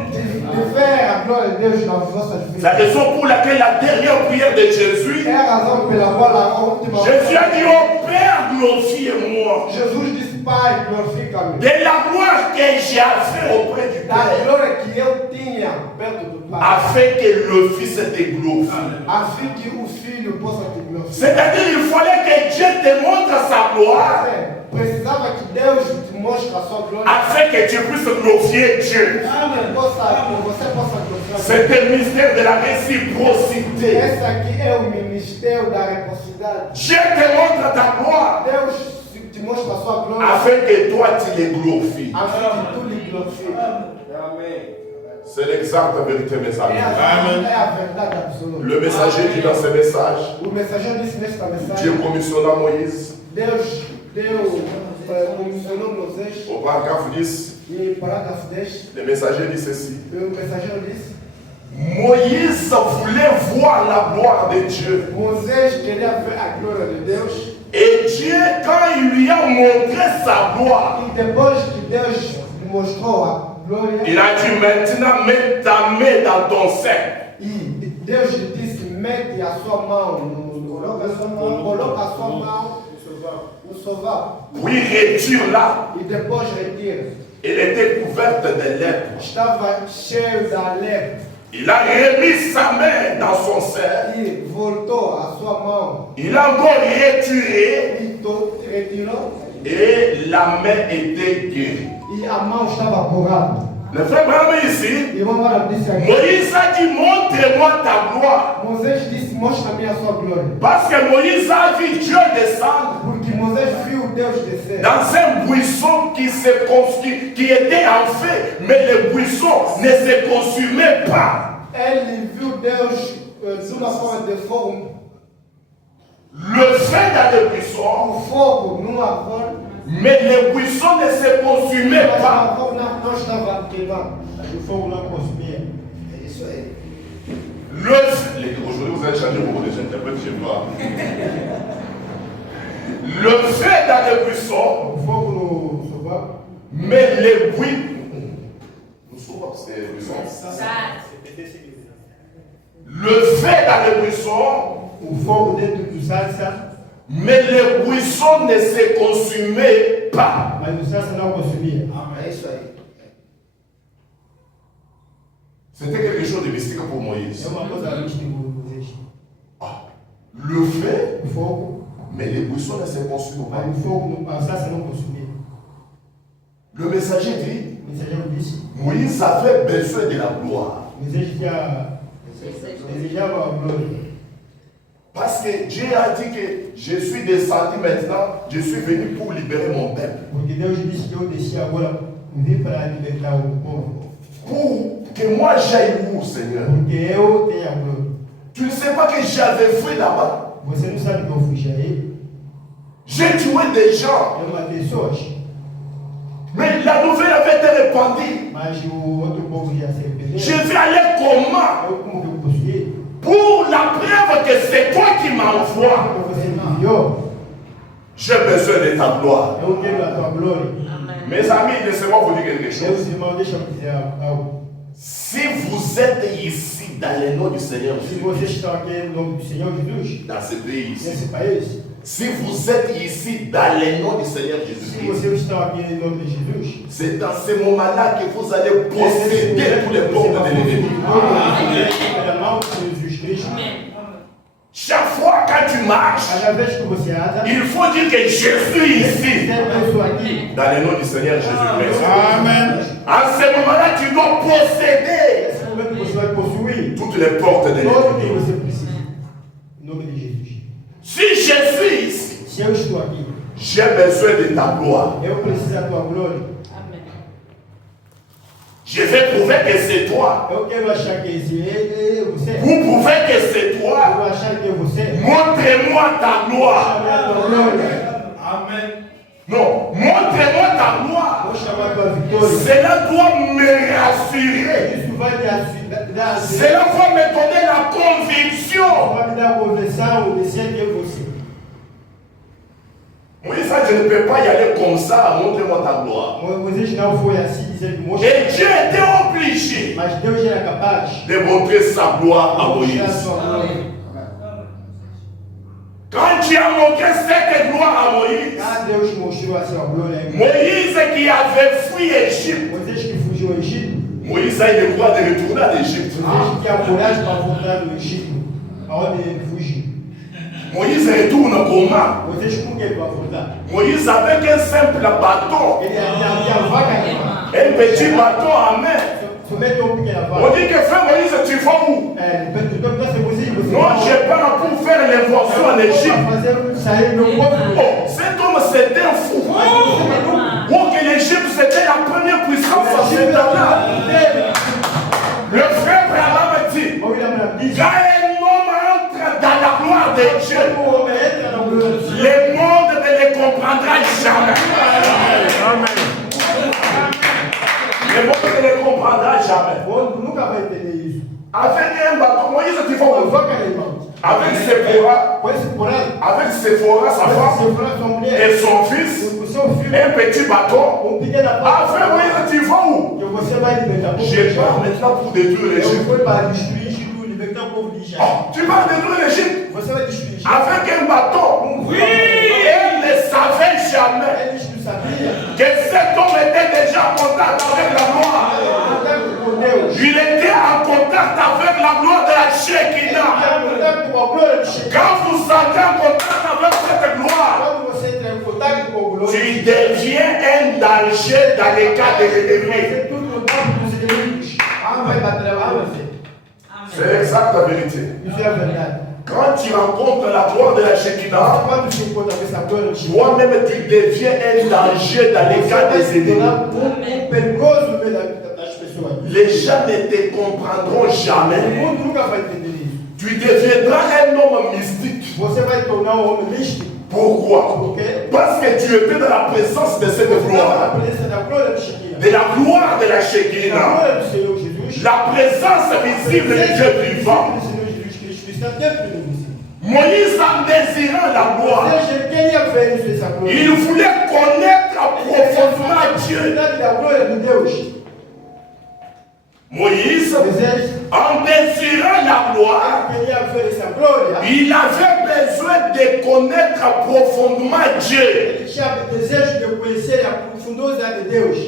De ver a glória de Deus nas vossas C'est la vidas. raison pour laquelle la dernière prière de Jésus, É a razão pela qual a última Jésus a dit, oh Père, glorifie-moi Jesus disse: Pai, glorifica-me. de la gloire que j'ai fait auprès du Da Père, glória que eu tinha perto do Pai. afin que le Fils te glorifie. A fim que o Filho possa te glorificar. C'est-à-dire qu'il fallait que Dieu te montre sa gloire, Precisava que Deus te mostre a sua glória. afin que tu puisses glorifier Dieu. Que você possa glorificar. C'est un mystère de la réciprocité. Esse aqui é o ministério da reciprocidade. Dieu te montre ta gloire, Deus te mostra a sua glória. afin que toi tu les glorifies. A fim que tu lhe glorifiques. C'est l'exacte vérité, mes amis. É a verdade absoluta. Le messager dit dans ce message, O mensageiro disse nesta mensagem: Dieu commissionna Moïse Deus comissionou Moisés. au paragraphe 10. E parágrafo 10, Le messager dit ceci. o mensageiro disse: Moïse voulait voir la gloire de Dieu. Moisés queria ver a glória de Deus. Et Dieu, quand il lui a montré sa gloire, E depois que Deus lhe mostrou a glória, il a dit maintenant mets ta main dans ton sein. e Deus lhe disse: mete a sua mão coloca a sua mão no sovaco. Puis retire-la. E depois retira. Elle était couverte de lèpre. Estava cheio da lepra. Il a remis sa main dans son sein. E voltou a sua mão. Il a encore retiré E retirou. et la main était guérie. E a mão estava curada. Le frère Branham ici, Moïse a dit, montre-moi ta gloire. Parce que Moïse a vu Dieu descendre dans un buisson qui était en feu, mais le buisson ne se consumait pas. Le feu dans le buisson, mais le buisson ne se consumait pas. Aujourd'hui, vous allez changer beaucoup de gens interprètes chez moi. Le feu dans le buisson, mais le buisson. Le feu dans le buisson, mais le buisson ne se consumait pas. C'était quelque chose de mystique pour Moïse. Le feu, mais les buissons ne se consument pas. Le messager dit, Moïse avait besoin de la gloire. Parce que Dieu a dit que je suis descendu maintenant, je suis venu pour libérer mon peuple. Pour que moi j'aille où, Seigneur? Tu ne sais pas que j'avais fui là-bas. J'ai tué des gens. Mais la nouvelle avait été répandue. Je vais aller comment? Pour la preuve que c'est toi qui m'envoies. J'ai besoin de ta gloire. Mes amis, laissez-moi vous dire quelque chose. Si vous êtes ici dans le nom du Seigneur Jésus, dans ce pays ici, si vous êtes ici dans le nom du Seigneur Jésus, c'est dans ce moment-là que vous allez posséder tous les portes de l'ennemi. Chaque fois quand tu marches, il faut dire que je suis ici. Dans le nom du Seigneur Jésus-Christ. Amen. À ce moment-là, tu dois posséder toutes les portes de l'ennemi. Si je suis ici, j'ai besoin de ta gloire. Je vais prouver que c'est toi. Vous prouvez que c'est toi. Montrez-moi ta gloire. Amen. Non, montrez-moi ta gloire. Cela doit me rassurer. Cela va me donner la conviction. Oui, ça, je ne peux pas y aller comme ça. Montrez-moi ta gloire. Et Dieu était obligé de montrer sa gloire à Moïse. Quand Dieu a montré cette gloire à Moïse, Moïse qui avait fui Égypte, Moïse a eu le droit de retourner à l'Égypte. Moïse retourne comment? Moïse avec un simple bâton, un petit bâton à main. On dit que frère Moïse, tu vas où? Non, je pars pour faire l'invention en Égypte. Oh, cet homme c'était un fou. Oh, que l'Égypte c'était la première puissance occidentale. Le frère Branham dit, quand un homme entre dans la gloire de Dieu, le monde ne le comprendra jamais. Amen. Le monde ne le comprendra jamais. Avec un bâton, Moïse, tu vas où? Avec Séphora, sa femme, et son fils, un petit bâton. Avec Moïse, tu vas où? Je pars maintenant pour détruire l'Égypte. Oh, tu vas détruire l'Égypte avec un bâton. Oui. Elle ne savait jamais que cet homme était déjà en contact avec la gloire. Il était en contact avec la gloire de la Shekinah. Quand vous êtes en contact avec cette gloire, tu deviens un danger dans les cas de l'ennemi. C'est l'exacte vérité. Quand tu rencontres la gloire de la Shekinah, toi-même tu deviens un danger dans les cas des ennemis. Les gens ne te comprendront jamais. Tu deviendras un homme mystique. Pourquoi? Parce que tu étais dans la présence de cette gloire. De la gloire de la Shekinah. La présence visible du Dieu vivant. Moïse en désirant la gloire, il voulait connaître profondément Dieu. Moïse, en désirant la gloire, il avait besoin de connaître profondément Dieu.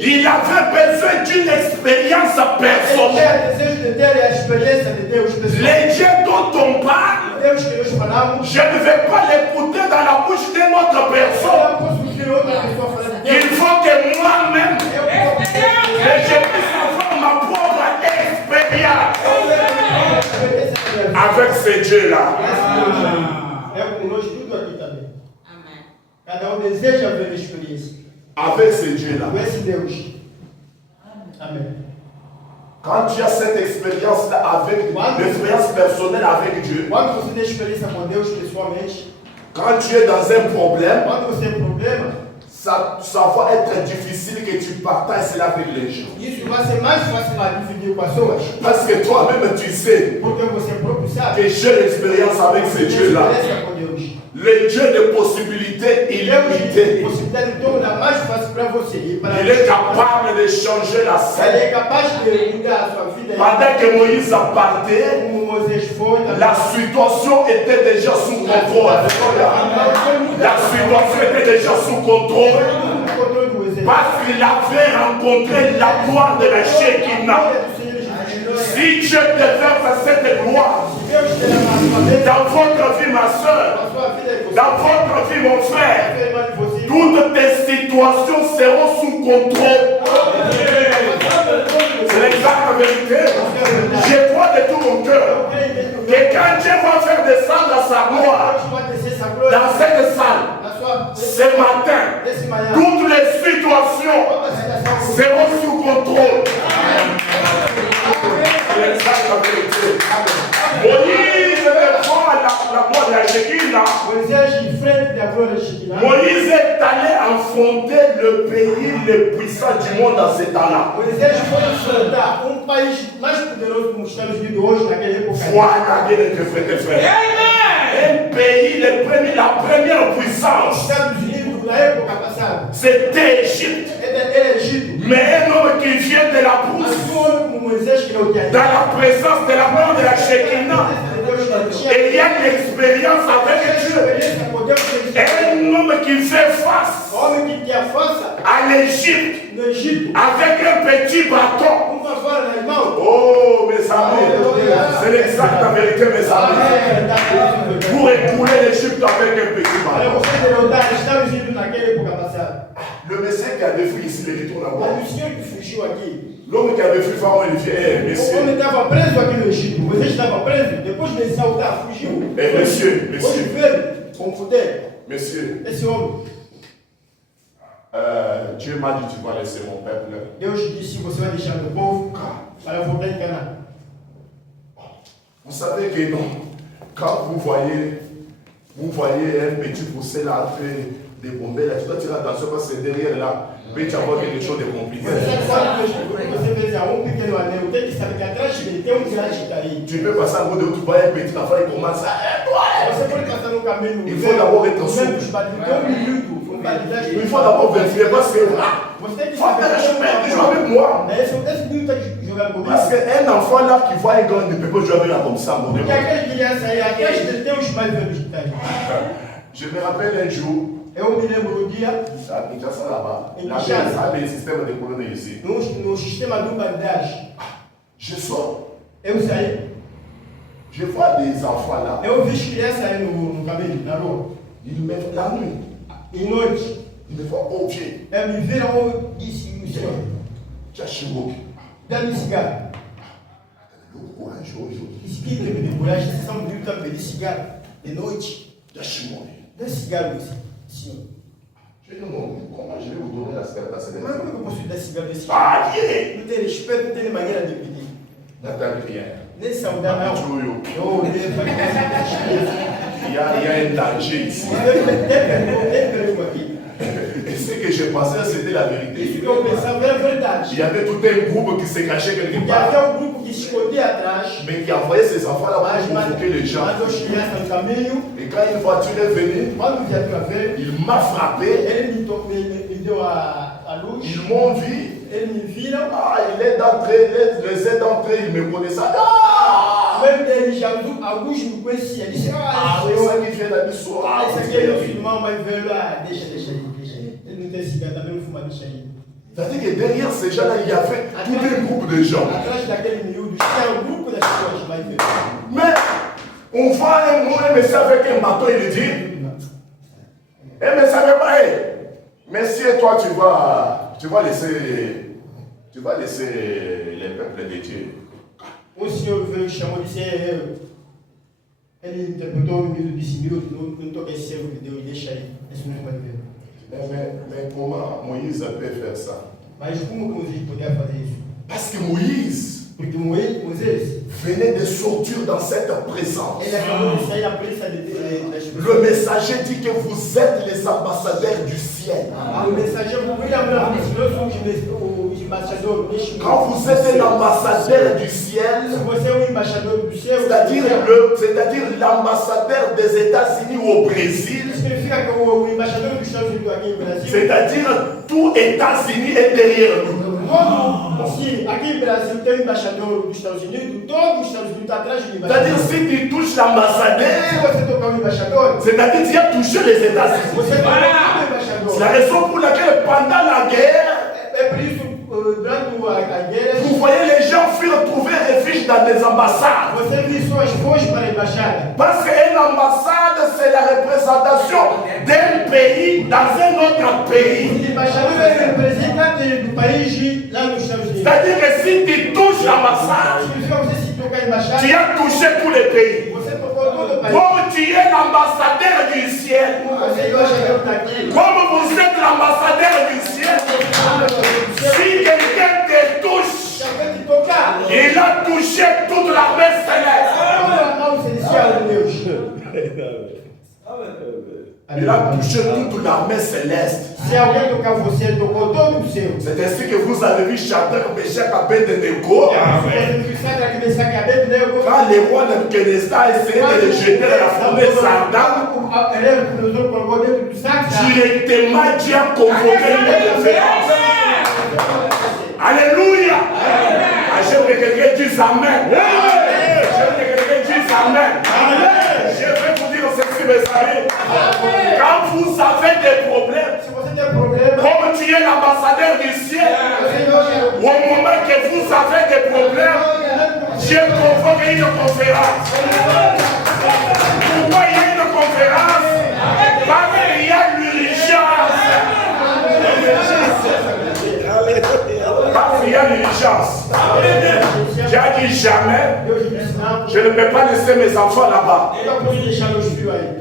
Il avait besoin d'une expérience personnelle. Les dieux dont on parle, je ne vais pas l'écouter dans la bouche d'une autre personne. Il faut que moi-même, je puisse avoir ma propre expérience avec ces dieux-là. Avec ces dieux-là. Quand tu as cette expérience-là avec l'expérience personnelle avec Dieu, quand tu es dans un problème, ça va être difficile que tu partages cela avec les gens. Parce que toi-même tu sais que j'ai l'expérience avec ces dieux-là. Le Dieu de possibilités illimitées. Il est capable de changer la scène. Pendant que Moïse a parti, la situation était déjà sous contrôle. La situation était déjà sous contrôle. Parce qu'il avait rencontré la gloire de la Shekinah. Si Dieu te verse cette gloire dans votre vie, ma soeur, dans votre vie, mon frère, toutes tes situations seront sous contrôle. C'est l'exacte vérité. Je crois de tout mon cœur que quand Dieu va faire descendre sa gloire dans cette salle, ce matin, toutes les situations seront sous contrôle. C'est l'exacte vérité. Moïse devant la gloire de la Shekinah, Moïse est allé affronter le pays le puissant du monde dans ces temps-là. Voilà, bien être frère. Un pays, la première puissance, c'était Égypte. Mais un homme qui vient de la brousse, dans la présence de la gloire de la Shekinah, et il y a une expérience avec Dieu. Un homme qui fait face à l'Égypte avec un petit bâton. Oh, mes amis, c'est l'exacte vérité, mes amis. Pour écouler l'Égypte avec un petit bâton. Le Messie qui a défui ici, il retourne là-bas. L'homme qui avait fui Pharaon, il dit, monsieur. Monsieur. Dieu m'a dit, tu vas laisser mon peuple. Vous savez que non, quand vous voyez un petit poussé là, des bombes là, tu dois tirer attention parce que derrière là, tu vas avoir quelque chose de compliqué. Tu peux passer à côté de tu vois un petit enfant, il commence à. Il faut d'abord être souple. Il faut d'abord vérifier parce que. Il faut jouer avec moi. Parce qu'un enfant là qui voit un gars ne peut pas jouer avec là comme ça. Je me rappelle un jour. À Kinshasa là-bas, il y a des systèmes de colonnes ici. Je sors. Je vois des enfants là. Ils me mettent la nuit. Ils me font au pied. Tu as chibouki. Dá-me cigarro. Courage aujourd'hui. Esquita de bolagem, vocês são muito a pedir cigarro de noite. Deixe-moi. Dá cigarro, senhor. Comment je vais vous donner la cigarette? Mas como é que eu posso dar cigarro desse Ah, tipo? Não tem respeito, não tem maneira de pedir. n'attends rien. Nem saudade, não. Oh, Il y a un danger ici. Et ce que je pensais, c'était la vérité. Il y avait tout un groupe qui se cachait quelque part. Mais qui envoyait ses enfants là pour provoquer les gens. Et quand une voiture est venue, il m'a frappé. Ils m'ont vu. Ah, il est d'entrée, les aides d'entrée, il me connaissait. Ah! Même des jaloux à gauche, vous connaissez, il dit ah, c'est ça qui fait la mission. Ah, c'est ça qui est le film, mais veut là, déjà. C'est-à-dire que derrière ces gens-là, il y avait tout un groupe de gens. Mais on voit un monsieur avec un bateau, il dit, eh mais ça ne veut pas être. Mais si toi tu vas laisser les peuples de Dieu. O Senhor veio chamou de ser ele interpretou o livro de Simeão, não toca esse servo de Deus, deixa aí, esse mesmo vai ver. Mais comment Moïse peut faire ça? Mas como Moisés podia fazer isso? Parce que Moïse venait de sortir dans cette présence. Le messager dit que vous êtes les ambassadeurs du ciel. Quand vous êtes un ambassadeur du ciel, c'est-à-dire l'ambassadeur des États-Unis au Brésil, c'est-à-dire tout États-Unis est derrière nous. Si aqui no Brasil tem embaixador dos Estados Unidos, todo os Estados Unidos está atrás do embaixador. C'est-à-dire si tu touches l'ambassadeur, se você tocar o embaixador, c'est-à-dire tu as touché les États-Unis. Você toca o embaixador. C'est la raison pour laquelle pendant la guerre, é por isso durante a guerra, vous voyez les gens fuir trouver refuge dans des ambassades. Você viu pessoas fogem para a embaixada. Parce qu'une ambassade c'est la représentation d'un pays dans un autre pays. O embaixador é representante do país lá nos Estados Unidos. C'est-à-dire que si tu touches l'ambassade, tu as touché tous les pays. Comme tu es l'ambassadeur du ciel, comme vous êtes l'ambassadeur du ciel, si quelqu'un te touche, il a touché toute l'armée céleste. Il a touché toute l'armée céleste. C'est ainsi que vous avez vu Shadrach, Meshach, Abednego. Quand les rois de Nebuchadnezzar essayaient de les jeter dans la fournaise ardente, directement Dieu a convoqué une conférence. Alléluia. J'aime que quelqu'un dise Amen. J'aime que quelqu'un dise Amen. Je vais vous dire ceci, mes amis. Quand vous avez des problèmes, comme tu es l'ambassadeur du ciel, au moment que vous avez des problèmes, Dieu convoque une conférence. Pourquoi il y a une conférence? Parce qu'il y a l'urgence. Parce qu'il y a l'urgence. Dieu a dit jamais, je ne peux pas laisser mes enfants là-bas.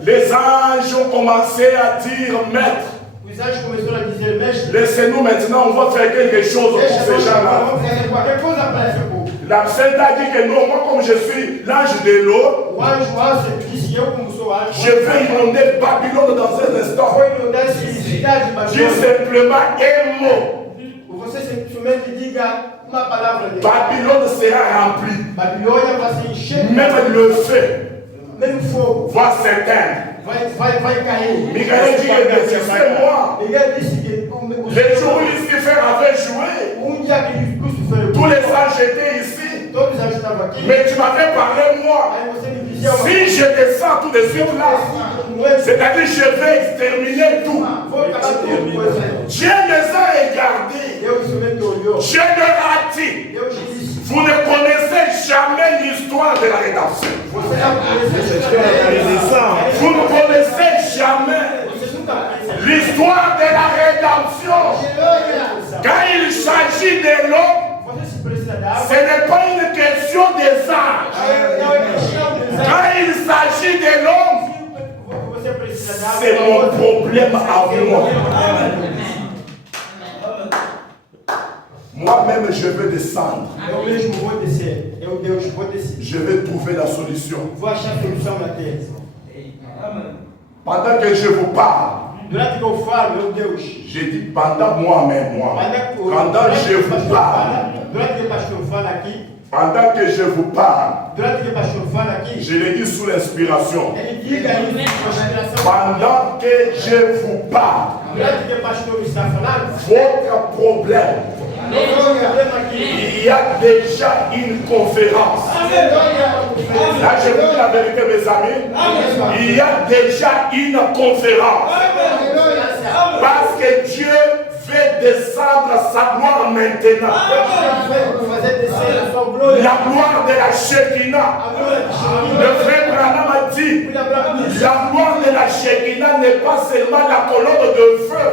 Les anges ont commencé à dire, maître, laissez-nous maintenant, on va faire quelque chose pour ces gens-là. La Sainte a dit que non, moi comme je suis l'ange de l'eau, je vais inonder Babylone dans un instant. Dis simplement un mot. Babylone sera remplie. Même le feu va s'éteindre. Michael dit que c'est moi. Les jours où Lucifer avait joué, tous les anges étaient ici. Mais tu m'avais parlé moi. Si je descends tout de suite là, c'est-à-dire que je vais exterminer tout. Dieu les a regardés. Dieu leur a dit, vous ne connaissez jamais l'histoire de la rédemption. Vous ne connaissez jamais l'histoire de la rédemption. Quand il s'agit de l'homme, Ce n'est pas une question des âges. Quand il s'agit de l'homme, c'est mon problème avec moi. Moi-même, je vais descendre. Je vais trouver la solution. Pendant que je vous parle, j'ai dit pendant moi-même, pendant que je vous parle, pendant que je vous parle, je l'ai dit sous l'inspiration. Pendant que je vous parle, votre problème, il y a déjà une conférence. Là, je vous dis la vérité, mes amis. Il y a déjà une conférence. Parce que Dieu veut descendre sa gloire maintenant. La gloire de la Shekinah. Le frère Branham a dit, la gloire de la Shekinah n'est pas seulement la colonne de feu.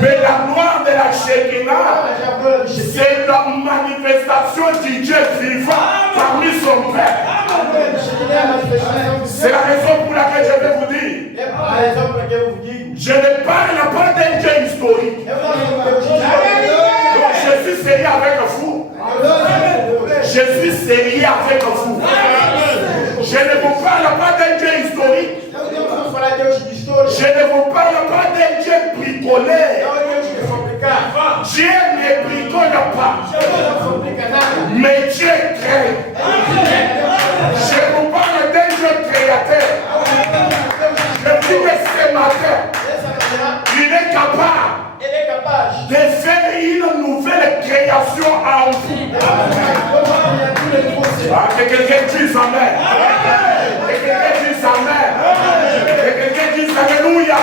Mais la gloire de la Shekinah, c'est la manifestation du Dieu vivant parmi son Père. C'est la raison pour laquelle je vais vous dire. Je ne parle pas d'un Dieu historique. Donc, je suis sérieux avec vous. Je suis sérieux avec vous. Je ne vous parle pas d'un Dieu historique. Je ne vous parle pas d'un Dieu bricolé. Dieu ne bricole pas. Mais Dieu crée. Je vous parle d'un Dieu créateur. Je dis que ce matin, il est capable de faire une nouvelle création en vous. Ah, que quelqu'un dise Amen. Que quelqu'un dise Amen. Que quelqu'un dise Alléluia.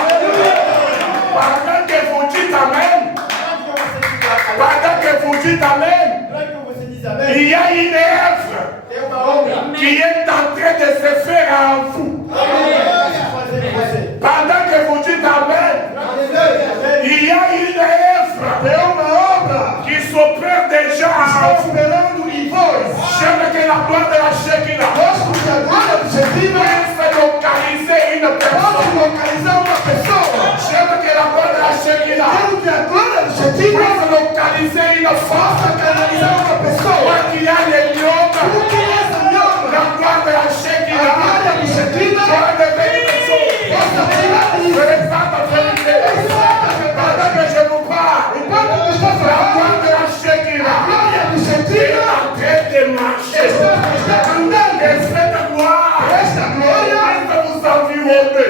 Pendant que vous dites Amen, il y a une œuvre qui est en train de se faire en vous. Pendant que vous dites Amen, il y a une œuvre qui s'opère déjà en vous. J'aime que la gloire de la Shekinah puisse localiser une personne. J'aime que la gloire de la Shekinah puisse localiser une force. Moi qui a les lions, la gloire de la Shekinah doit devenir une chose. Je les pendant que je vous parle, la gloire de la Shekinah est en train de marcher. Et cette gloire va vous environner.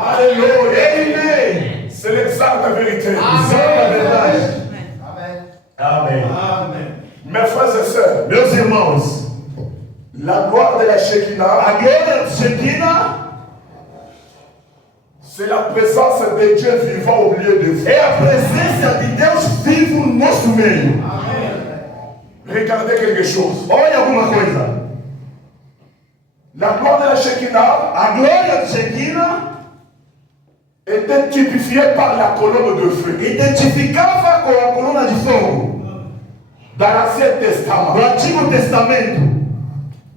Alléluia. C'est l'exacte vérité. Amen. Mes frères et sœurs, meus irmãos, la gloire de la Shekinah, c'est la présence de Dieu vivant au milieu de vous. É a presença de Deus vivo no nosso meio. Regardez quelque chose. Olha alguma coisa. La gloire de la Shekinah, a glória de Shekinah, était typifiée par la colonne de feu. Identificava com a coluna de fogo. Dans l'Ancien Testament. No Antigo Testamento.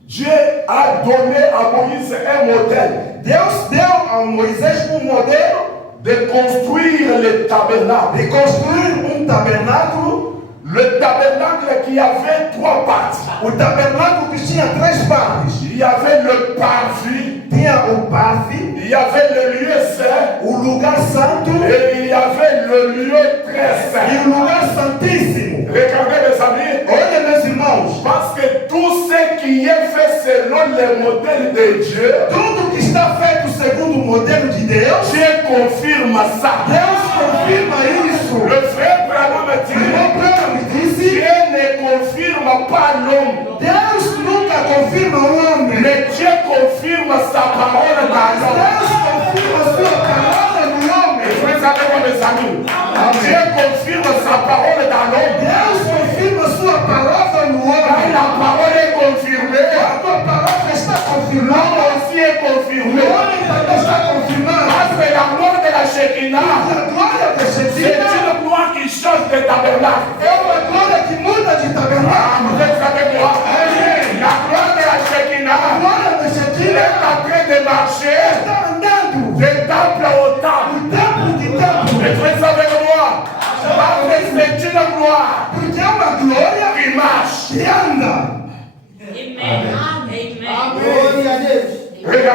Dieu a donné à Moïse un modèle. Deus deu a Moisés modelo de construire le tabernacle. De construire tabernáculo. Le tabernacle qui avait 3 parties. O tabernáculo que tinha 3 partes. Il y avait le parvis. Tinha o parvis. Il y avait le lieu saint. O lugar santo. Et il y avait le lieu très saint. E o lugar santíssimo. Regardez mes amis. Olha meus irmãos. Parce que tout ce qui est fait selon le modèle de Dieu. Tudo que está feito segundo o modelo de Deus. Dieu confirme ça. Deus confirma isso. Le frère Branham me dit. Dieu ne confirme pas l'homme. Deus nunca confirma o homem. Mais Dieu confirme sa parole dans l'homme. Deus confirma sua palavra no homem. Vous savez, mes amis, Dieu confirme sa parole dans l'homme. Deus confirma sua palavra no homem. Quand la parole est confirmée, quando a palavra está confirmada, l'homme aussi est confirmé. O homem também está confirmado. Parce que la gloire de la Shekinah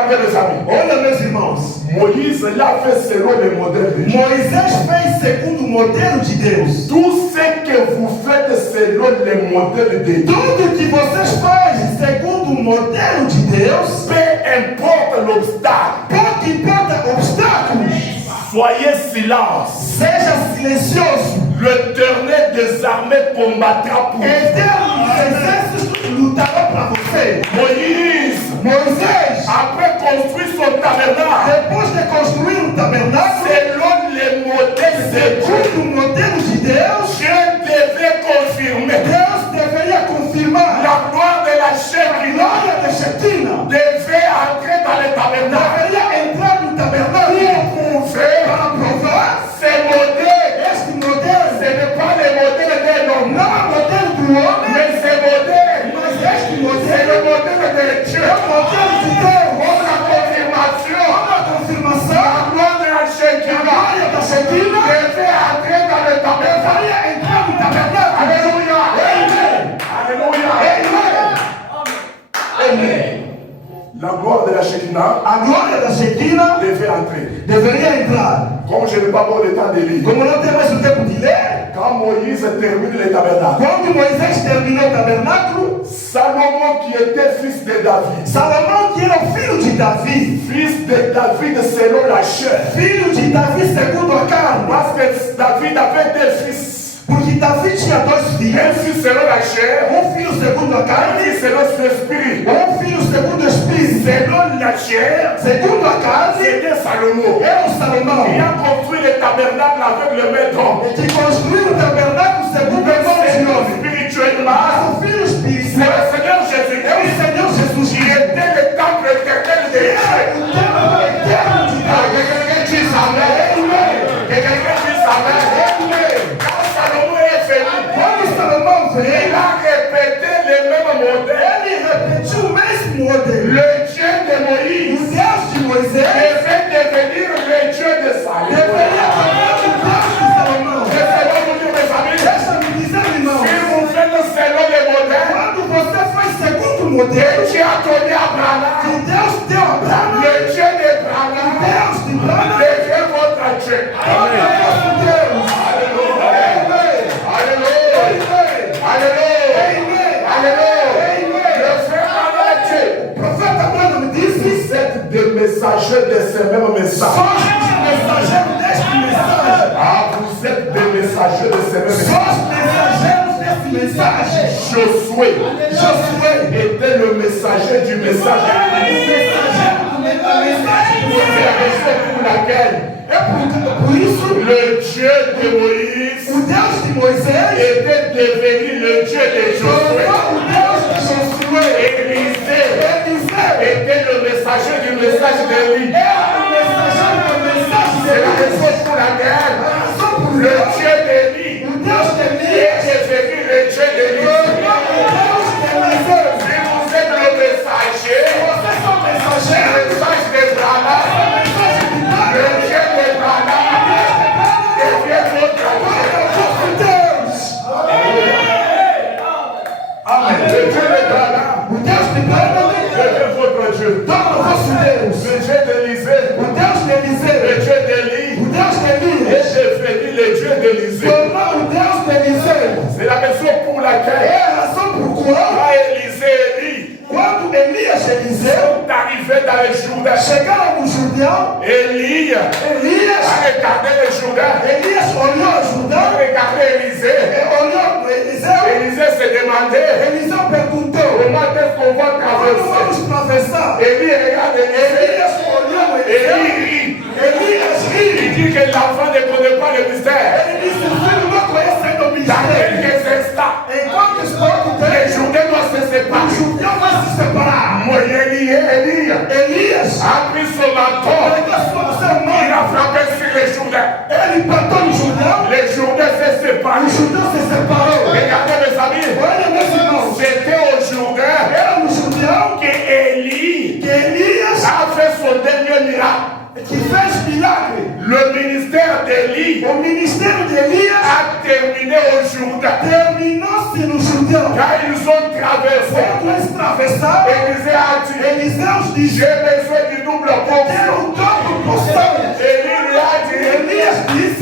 Regardez mes amis. Olha, meus irmãos. Moïse l'a fait selon le modèle de Dieu. Moisés fez segundo o modelo de Deus. Tout ce que vous faites selon le modèle de Dieu. Tudo que vocês fazem segundo o modelo de Deus, Peu importe l'obstacle. pouco importa obstáculos, Soyez silence. seja silencioso. L'Éternel des armées combattra pour vous. Eterno dos exércitos lutará para você. Moisés, après construire son tabernacle, depois de construir um tabernáculo, selon les modèles de segundo o modelo de Deus, Dieu devait confirmer Deus deveria confirmar la gloire de la a Shekinah glória de Shekinah. devait entrer dans le tabernacle Deveria entrar no tabernáculo pour prouver para provar ces modèles. este modelo. Ce n'est pas le modèle d'un homme, Não é o modelo do homem, mais ce modèle, mas este c'est modelo le modèle de Dieu. é o modelo de Deus. Pour la confirmation, A confirmação, la gloire de la a Shekinah glória da Shekinah devait entrer dans le tabernacle. deveria entrar no tabernáculo. Alléluia. Alléluia. Amém. La gloire de la Shekinah A glória da Shekinah devait entrer. deveria entrar. Comme je n'ai pas beaucoup de temps de lire. Como não tem mais o tempo de ler, Quand Moïse termine le tabernacle, quando Moisés terminou o tabernáculo, Salomon qui était fils de David, Salomão, que era o filho de Davi, fils de David selon la chair, filho de Davi segundo a carne, parce que David avait deux fils, porque Davi tinha dois filhos, un fils selon la chair, filho segundo a un carne, fils selon l'esprit. filho segundo o espírito. Selon la chair, Segundo a carne, c'était Salomon. era o Salomão, Il a construit le tabernacle avec le maître homme. que construiu o tabernáculo segundo a mão de homem. Spirituellement, Mas o filho c'est espiritual le Seigneur é o Jésus-Christ Senhor Jesus qui Cristo. était le temple éternel de Dieu. O templo eterno de Deus. Quelqu'un dise Amen. Quelqu'un dise Amen. Quand Salomon est venu, Quando Salomão il veio, a répété le même modèle. ele repetiu o mesmo modelo. Le Dieu de O Moïse Deus de Moisés devait devenir le Dieu de Salomon. deveria tornar o Deus de Salomão. Laissez-moi vous dire, mes amis, Deixa-me dizer, irmão, si vous faites selon le modèle quando você faz segundo o que modelo Dieu a donné à que Abraham, Deus deu a Abraão, le Dieu d'Abraham Deus de Abraão, devient votre Dieu. é o nosso Deus. Alléluia. Amém. Alléluia. Alléluia. Alléluia. Le frère Malachi, O profeta Branham disse: vous êtes des messagers de ce même message. sós os mensageiros deste mensagem. Ah, vous êtes des messagers de ce même message. Sós mensageiros desse mensagem. Josué Josué, était le messager du message. mensageiro do mensagem. C'est la raison pour laquelle É por isso le Dieu de Moïse o Deus de Moisés était devenu le Dieu de Josué. tornou o Deus de Josué. Élisée Eliseu était le messager du message d'Élie. era o mensageiro do mensagem de C'est la Deus. raison pour laquelle A razão por le Deus, Dieu d'Élie o Deus de est Elias devenu le Dieu d'Élie. tornou o Deus de Eliseu. Si vous êtes le messager, Vocês são le mensageiros. message de Branham, A mensagem de le Deus Dieu de Branham devient votre Dieu. é o nosso Deus. Amen. Le Dieu de Branham O Deus de Branham devient votre Dieu. torna o nosso Deus. Le Dieu d'Élisée, O Deus de le Eliseu, Dieu d'Élie o Deus de est Elias, devenu le Dieu d'Élisée. tornou o Deus de Eliseu. C'est la raison pour laquelle É a razão por qual, quand Élisée et Élie quando Elias e Eliseu sont arrivés dans le Jourdain, chegaram no Jordão, Élie a Elias regardé le Jourdain, olhou o a Jordão regardé Élisée. e olhou para Eliseu. Élisée se demandait Eliseu perguntou: comment est-ce qu'on va quando traverser. vamos atravessar? Élie regarde Élisée. Elias olhou Eliseu. Élie rit. Elias Il ri. dit que l'enfant ne connaît pas le mystère. Ele disse: o filho não conhece ainda o Dans mistério. quelques instants, Enquanto pouco le tempo, Jourdain doit se o séparer. Jordão vai se separar. Moi, Élie Elias a pris son manteau. pegou seu Il mão. a frappé sur le Jourdain. Ele plantou no Jordão. Le Jourdain s'est O séparé. Jordão se separou. Regardez mes amis. Olha, meus irmãos, C'était au Jourdain era no Jordão que Élie que Elias, a fait son dernier miracle. que fez milagre. Le ministère d'Élie O ministério de Elias a terminé au Jourdain. terminou-se no Jordão. Quand ils ont traversé, Quando eles atravessaram, Élisée a dit, Eliseu disse: j'ai besoin du double portion. Élie lui a dit,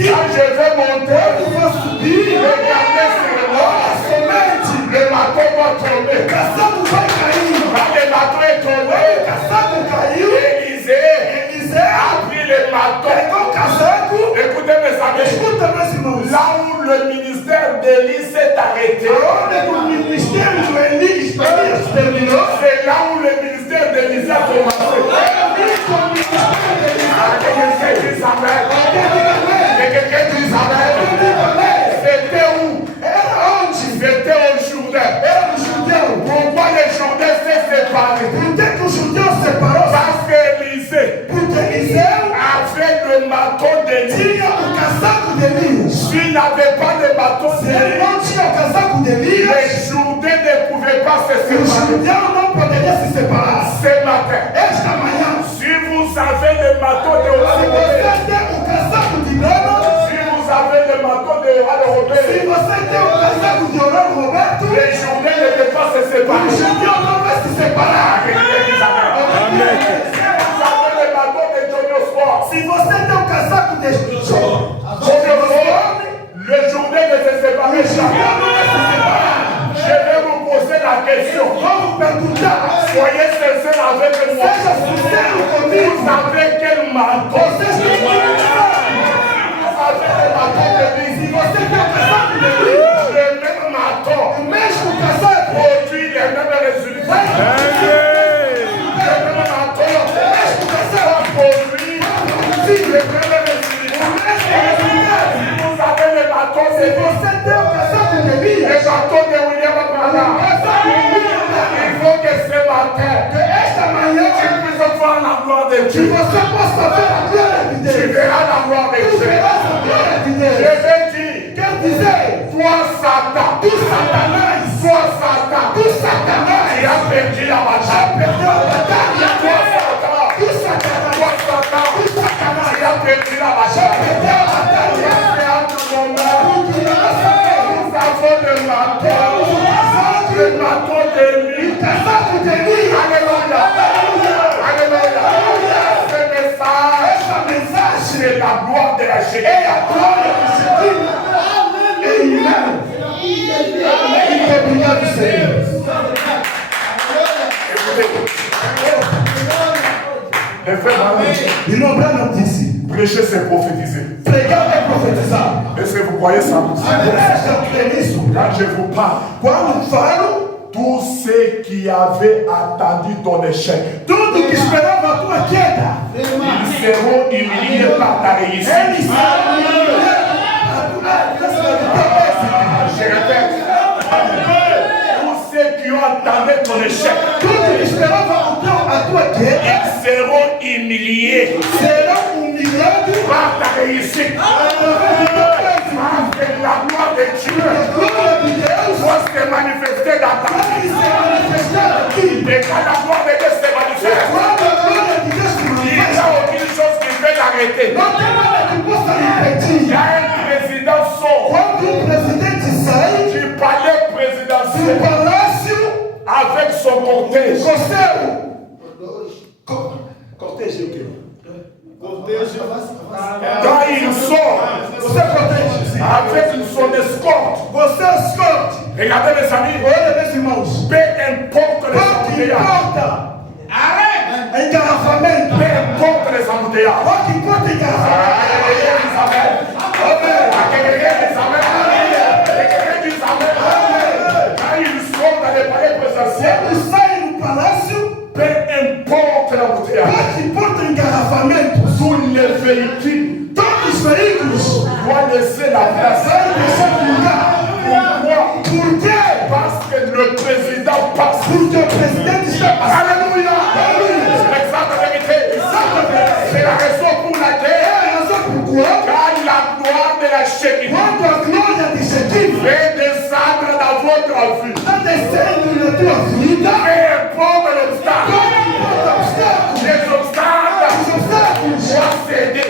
quand je vais monter, regardez sur moi, le bateau va tomber. Quand le bateau est tombé, Élisée a pris le bateau. Écoutez mes amis, là où le ministère d'Élie s'est arrêté, c'est là où le ministère d'Élisée a commencé. Quelqu'un dit amen. C'était où? C'était au Jourdain. Pourquoi les Jourdains s'est séparés? Parce qu'Élisée avait le bateau d'Élie. S'il n'avait pas de bateau d'Élie, les Jourdains ne pouvaient pas se séparer. Ce matin, si vous avez le bateau de si vous avez le bateau de Roberto, les Jourdains ne peuvent pas se séparer. Si vous avez le bateau de Johnny Se você tem um casaco de le Jourdain ne se sépare jamais. Je vais vous poser la question. Soyez sincères avec moi. Vous savez quel marteau? Vous avez le marteau de Dieu. Le même marteau produit les mêmes résultats. Le même marteau produit les mêmes résultats. Vous avez le marteau de Dieu. Le marteau de William Branham. Il faut que ce matin, tu puisses voir la gloire de Dieu. Tu verras la gloire de Dieu. Je vais dire, toi Satan, toi Satan, tu as perdu la bataille. Toi Satan, tu as perdu la bataille. Nous avons le marteau de lui. Alléluia. Ce message, c'est la gloire de la Jésus. Les frères, prêcher c'est prophétiser. Est-ce que vous croyez ça? Quand je vous parle, tous ceux qui avaient attendu ton échec, ils seront humiliés par ta réussite. Je répète, tous ceux qui ont attendu ton échec, ils seront humiliés par ta réussite. Parce que la gloire de Dieu doit se manifester dans ta vie. Et quand la gloire de Dieu se manifeste, il n'y a aucune chose qui peut l'arrêter. Il y a un président sort du palais présidentiel avec son cortège. Cortège, ok. Quand il sort avec son escorte, regardez mes amis, peu importe les embouteillages, peu importe les embouteillages, quand il sort dans les palais présidentiels, peu importe l'embouteillage, tous les véhicules doivent laisser la place. Pourquoi? Parce que le président passe. Alléluia. C'est l'exemple de vérité. C'est la raison pour laquelle quand la gloire de la Shekinah fait descendre dans votre vie, peu importe l'obstacle, les obstacles doivent céder.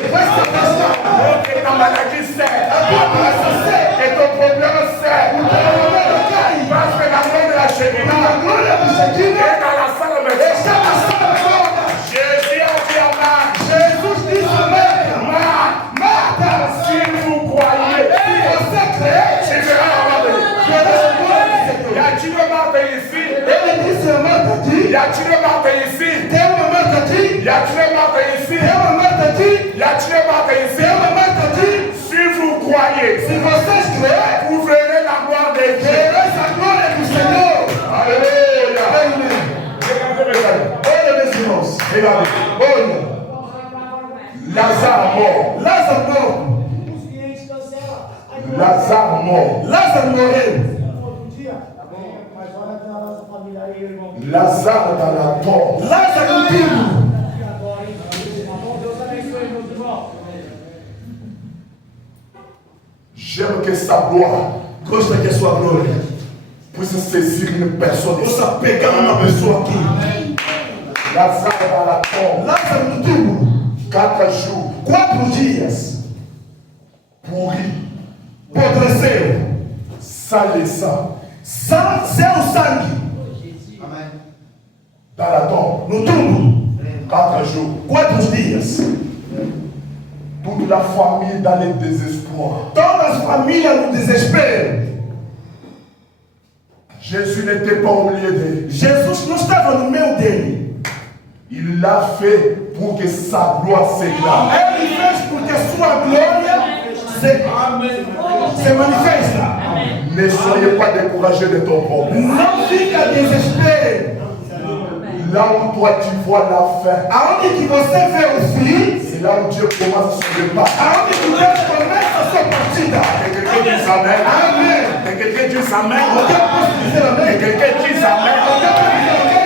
Il a tué Marthe ici. Tem uma Marta aqui. Il a tué Marthe ici. Tem uma Marta aqui. Il a tué Marthe ici. Tem uma Marta aqui. Si vous croyez, Se vocês crerem, vous verrez la gloire de Dieu. vereis a glória do Senhor. Alléluia. Amém. Regardez mes amis. Olha, meus irmãos. Regardez. Olha. Lazare mort. Lázaro morto. Lazare mort. Lázaro morreu. Lazare dans la tombe. Lázaro no túmulo. J'aime que sa gloire Gosta que a sua glória puisse saisir une personne. possa pegar uma pessoa aqui. Lazare dans la tombe. Lázaro no túmulo. 4 jours. 4 dias. Pourri. Apodreceu. Sans le sang. Seu sangue. Dans la tombe. No túmulo. 4 jours. 4 dias. Toute la famille dans le désespoir. Todas as famílias no desespero. Jésus n'était pas au milieu d'eux. Jesus não estava no meio dele. Il l'a fait pour que sa gloire s'éclate. Ele fez porque a sua glória se manifesta. Ne soyez pas découragés de ton problème. Não fica desespero. Là où toi tu vois la fin, Aonde que você vê o fim, c'est là où Dieu commence son départ. aonde que Deus começa a sua partida. Et quelqu'un dit Amen. Amém. Et quelqu'un dit Amen. Alguém pode dizer Et amém? quelqu'un dit Amen. Alguém pode dizer amém?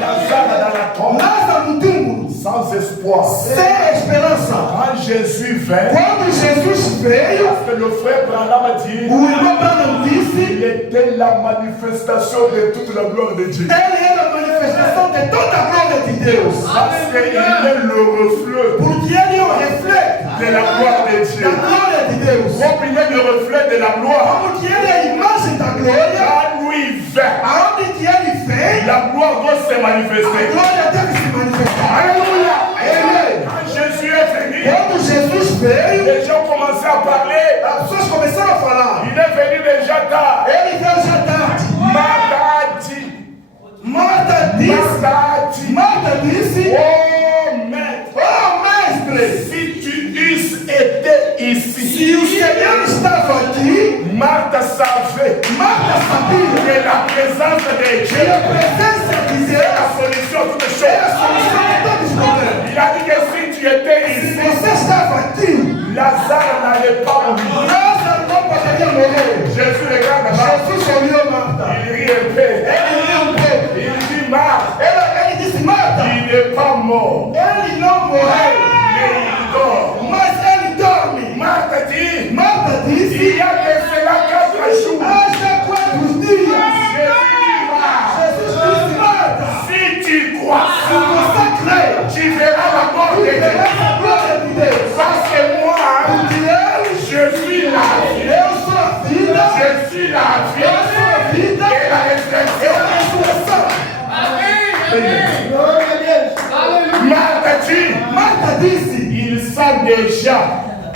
Lazare dans la tombe, Lázaro no túmulo, sans espoir. sem esperança. Quand Jésus vint, Quando Jesus veio, parce que le frère Branham dit, o irmão Branham il disse, était la manifestation de toute la gloire de Dieu. ele era a manifestação de toda a glória de Deus. Parce qu'il est le reflet Porque ele é o reflexo de la gloire de Dieu. da glória de Deus. Comme il est le reflet de la gloire, Como que ele é a imagem da glória, quand lui vint, aonde que ele vem, la gloire doit se a manifester. glória deve se manifestar. Alléluia. Amém. Quand Jésus est venu, Quando Jesus veio, les gens commençaient à parler. as pessoas começaram a falar. Il est venu déjà tard. Ele veio já tarde. Martha dit, Marta disse, oh maître, oh mestre, si tu eusses été ici, se o Senhor estava aqui, Martha savait Marta sabia que la présence de que Dieu a presença de est la Deus solution à toutes é a choses. solução de todos os problemas. Il a dit que si tu étais Se ici, você estava aqui, Lazare n'allait pas mourir. Lázaro não poderia morrer. Jésus regarde Martha, Jesus olhou Marta. il rit un peu. Ele riu um pouco. Il dit Marthe, Ele disse, Marta, il n'est pas mort, ele não morreu, mais il dort. mas ele dorme. Marthe dit, Marta disse, il y a de cela 4 jours. há 4 dias. Jésus dit Marthe, Jesus disse, Marta, si tu crois, se você crê, tu verras la gloire de Dieu. verás a glória de Deus. Parce que moi, Porque je suis la vie, eu sou a vida, je suis la vie eu sou a vida, et la eu résurrection. a ressurreição. Marthe dit, Marta disse, il sent déjà.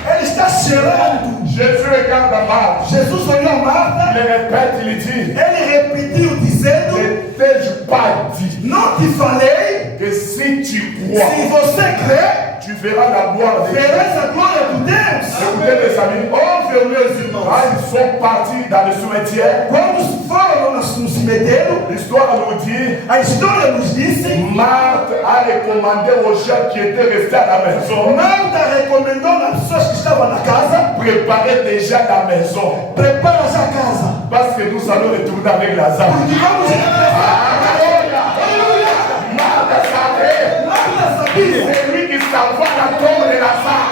ele está cheirando. Jésus regarde Marthe, Jesus olhou Marta, il répète, il dit, ele repetiu dizendo, ne t'ai-je pas dit não te falei, que si tu se crois, você crê, tu verras la gloire de Dieu. verás a glória de Deus. Écoutez mes amis, Ouve, meus irmãos, quand ils sont partis dans le cimetière, quando foram no cemitério, l'histoire nous dit, a história nos disse, Marthe a recommandé aux gens qui étaient restés à la maison, Marta recomendou às pessoas que estavam na casa, préparez déjà la maison, prepara já a casa, parce que nous allons retourner avec Lazare. porque vamos regressar. Alléluia. Marthe savait, Marta sabia, c'est lui qui s'en va à la tombe de Lazare.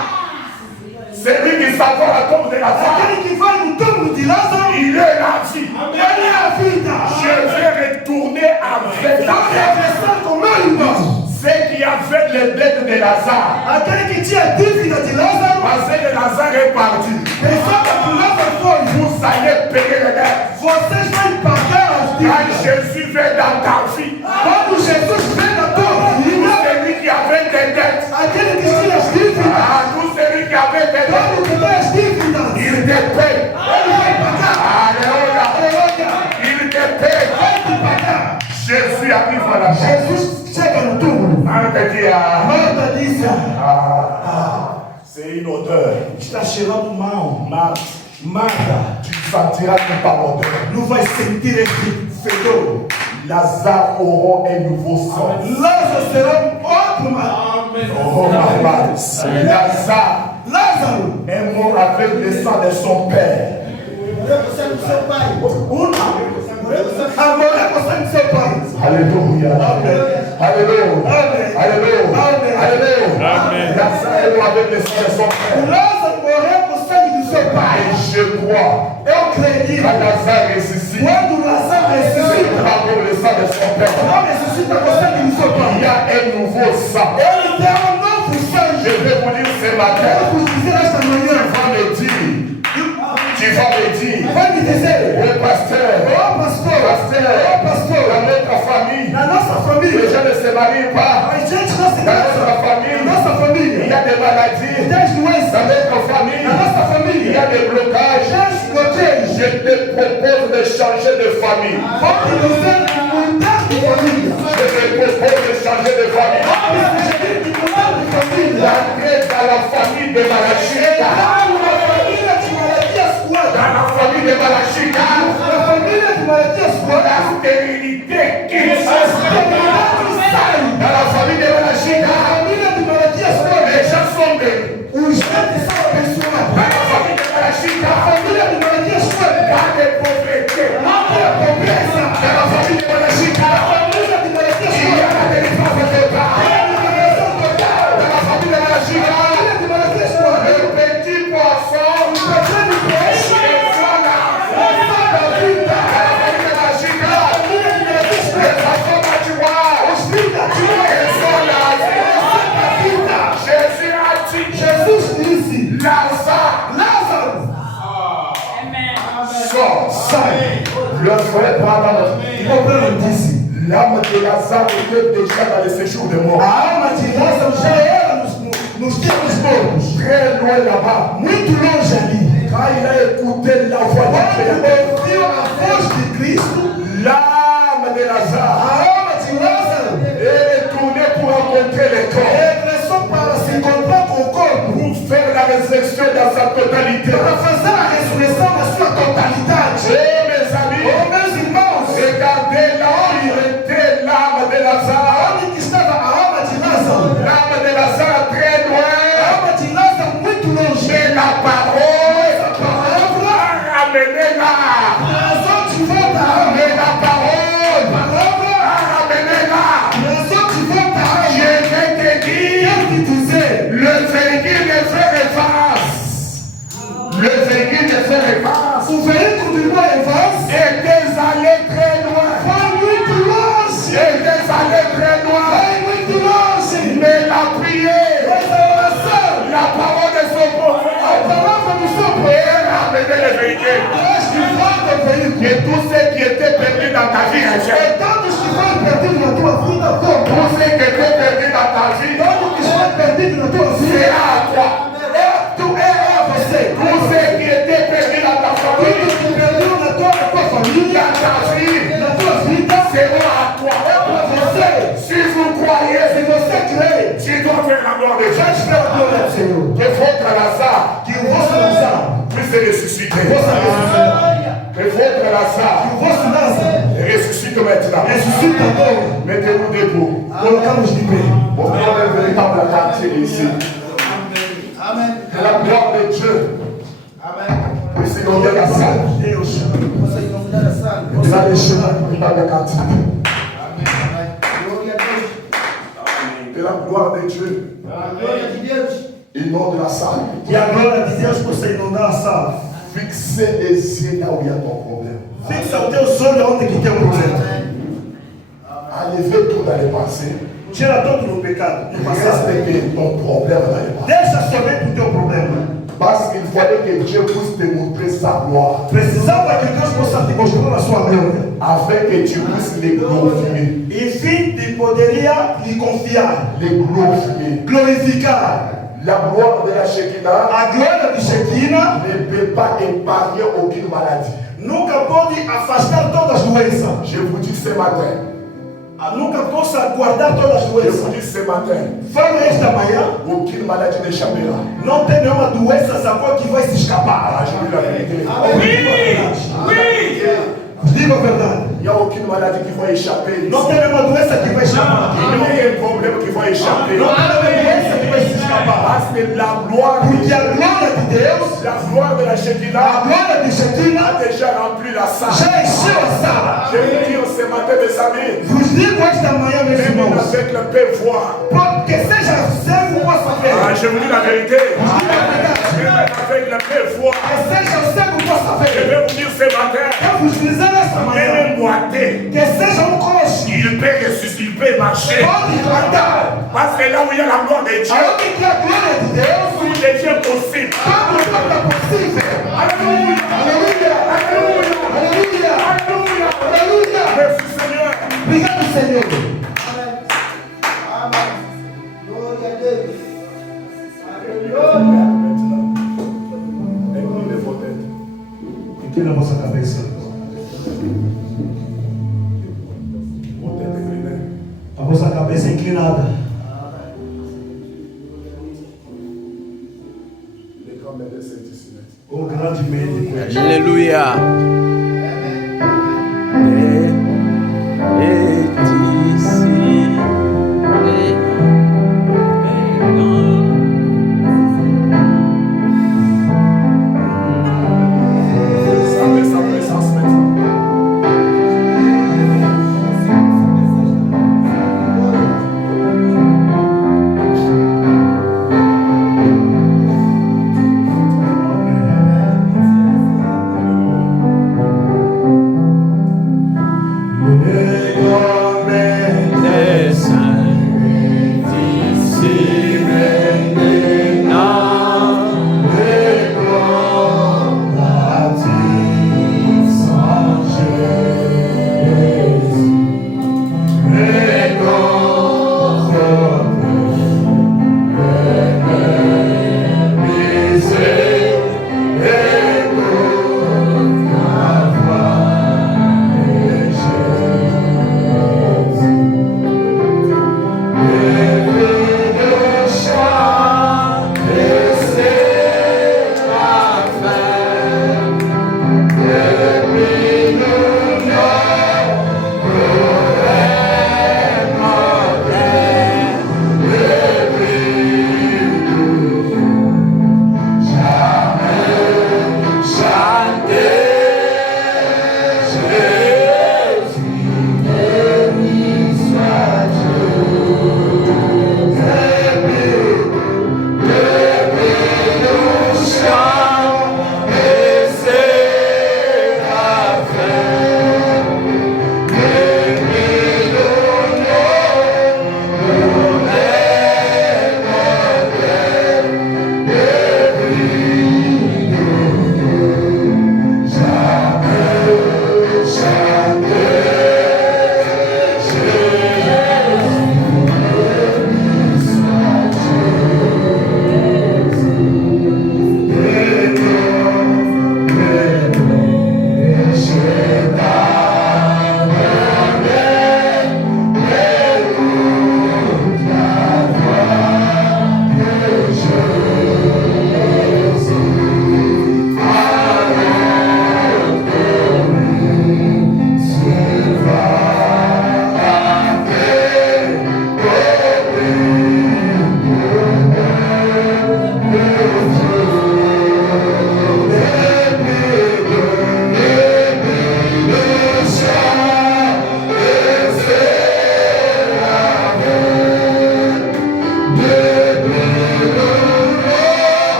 C'est lui qui s'en va à la tombe de Lazare. aquele que vai no túmulo de Lázaro, Il est la vie. ele é a vida. Je vais retourner avec Vou la regressar com meu irmão. ceux qui avaient les dettes de Lazare. Aquele que tinha dívida de Lázaro, Parce que Lazare est parti. pensava que Lázaro foi. Vous allez payer les dettes. Vocês vão pagar as Quand dívidas. Jésus vient dans ta vie, Quando Jesus vem na tua vida, celui qui avait des dettes, aquele que tinha as dívidas, tout celui qui avait des dettes, quando que tem as dívidas, il te paye. ele vai pagar. Alléluia. Aleluia. Il te paye. Vai te pagar. Jésus arrive à Jesus chega no túmulo. Martha disse: c'est une odeur. está cheirando mal. Martha, tu sentiras tout par l'odeur. Não vai sentir esse fedor. Lazare aura un nouveau sang. Lázaro será outro marido. Oh, Lazare est mort avec le sang de son père. Alléluia. Alléluia. Alléluia. Lazare est mort avec le sang de son père. Lázaro morreu com o sangue do seu pai. Et je crois. Eu creio. Quand Lazare ressuscite. Quando Lázaro ressuscita. Avec le sang de son père. Não ressuscita com o sangue do seu pai. Il y a un nouveau sang. Ele tem novo sangue. Je vais vous dire ce matin. Quero vos dizer esta manhã. Tu vas me dire. Vai me dizer. Oui, pasteur. Dans notre famille. Na nossa família. Les gens ne se marient pas. A gente não se Dans casa. notre famille. Na nossa família. Il y a des maladies. Tem doenças. Dans notre famille. Na nossa Il y família. a des blocages. Je te propose de changer de famille. Pode dizer mudar de família. Je te propose de changer de famille. Pode dizer mudar de família. D'entrer dans la famille de Malachika. Dans la famille de Malachika. La stérilité qui est dans la famille de Malachika. Les gens sont des. Dans la famille de Malachika. Dans les pauvretés. Dans la famille de Malachika. Il y a la délivrance totale. Dans la famille de Malachika. Le petit poisson. Le frère Branham disse, l'âme de Lazare était déjà dans le séjour de mort. A alma de Lázaro já era nos tempos mortos. Très loin là-bas. Muito longe ali. Quand il a écouté la voix du Créateur, Ouviu a voz de Cristo. l'âme de Lazare A alma de Lázaro est retournée pour rencontrer le corps, regressou para se encontrar com o corpo. pour faire la résurrection dans sa totalité. Para fazer a ressurreição na sua totalidade. Oh mes amis, Oh, meus irmãos, regardez là où il était l'âme de Lazare. onde que estava a alma de Lázaro? L'âme de Lazare très A loin, alma de Lázaro muito longe. mais la parole A palavra a ramené là. trazou de volta a alma. Mais la parole A palavra a ramené là. trazou de volta a alma. Je vais te dire, Quero te dizer, le véhicule de faire face. Le véhicule de faire face o veículo do irmão Evans était allé très loin. foi muito longe. Était allé très loin. Foi muito longe. Mais la prière, Mas a oração, la parole de son a prophète, palavra do seu et poder, ramené le véhicule. traz de volta o veículo. Et tous ceux qui étaient perdus dans ta vie, E todos que foram perdidos na tua vida, voltam. tous ceux qui étaient perdus dans ta vie, Todo que está perdido na tua vida, sera à toi. é você. Tous ceux qui étaient perdus dans ta famille, Tudo que perdeu na tua família, dans ta vie, na tua vida, sera à toi. é para você. Si vous croyez, Se você crê, tu dois faire la gloire de Dieu. já espera a glória do Senhor. Que votre Lazare Que o vosso Lázaro puisse ressusciter. possa ressuscitar. Que votre Lazare Que o vosso Lázaro ressuscite maintenant. ressuscita agora. Mettez-vous debout. Colocamos de pé. Au nom du véritable quartier ici. Que la gloire de Dieu puisse inonder la salle. Deus, Il a les chemins dans le quartier. Que la gloire de Dieu inonde la salle. que a glória de Deus possa inundar a sala. Fixez les yeux là où il y a ton problème. Fixa o teu olhos onde que tem um problema. Enlevez tout dans les pensées. Tira todo o pecado do passado. Reste ton problème dans les pensées. Deixa somente o teu problema. Parce qu'il fallait que Dieu puisse te montrer sa gloire. Precisava que Deus possa te mostrar a sua glória. Afin que tu puisses les glorifier. Enfim, te poderia lhe confiar. Les glorifier. Glorificar. La gloire de la Shekinah A glória de Shekinah ne peut pas épargner aucune maladie. nunca pode afastar todas as doenças. Je vous dis ce matin, Nunca possa guardar todas as Je doenças. vous dis ce matin, Fala esta manhã, aucune maladie n'échappera. não tem nenhuma doença essa qual que vai se escapar. Ah, je vous dis la vérité. Diga a verdade. Il n'y a aucune maladie qui va échapper. Não tem nenhuma doença que vai escapar. Il n'y a aucun problème qui va échapper. Não tem nenhuma doença que vai se escapar. Parce que la gloire, Porque a glória de Deus, la gloire de la a Shekinah glória de a Shekinah, déjà rempli la salle. já encheu a sala. Je veux dire ce matin, mes amis, Vos digo esta manhã, meus même irmãos, avec le Père voir. que seja cego possa ver. Ah, je vous dis la vérité. Diga a verdade. Même avec le Père voir. Que seja o cego possa Je ver. vais vous dire ce matin, Eu vos dizer esta manhã, même boité, que seja coxo, il peut ressusciter, il peut marcher. pode andar. Parce que là où il y a la gloire de Dieu, Aonde que a glória de Deus, tout est possible. tudo é possível. Alléluia. Aleluia, Alléluia. aleluia, Alléluia. aleluia. Merci Seigneur. Obrigado, Senhor. Inclinez vos têtes. Inclina a vossa cabeça. Vos têtes inclinées. A vossa cabeça inclinada. Les grands médecins sont ici. O grande médico. Alléluia. Savez sa présence maintenant.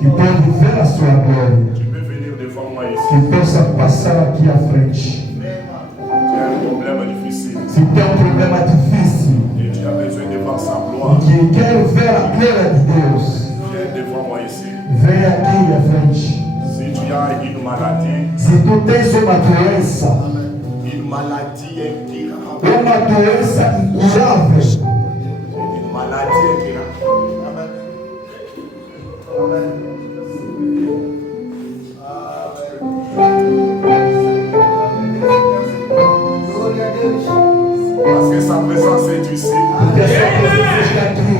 que pode ver a sua glória, Tu peux venir devant moi ici. que possa passar aqui à frente. Tu as un problème difficile. Se tem problema difícil, Et tu as besoin de voir sa gloire. que quero ver a glória de Deus, Viens devant moi ici. vem aqui à frente. Si tu as une maladie, Se tu tens uma doença incurable, incurável, une maladie incurable. Parce que sa présence est ici. porque a sua presença está aqui.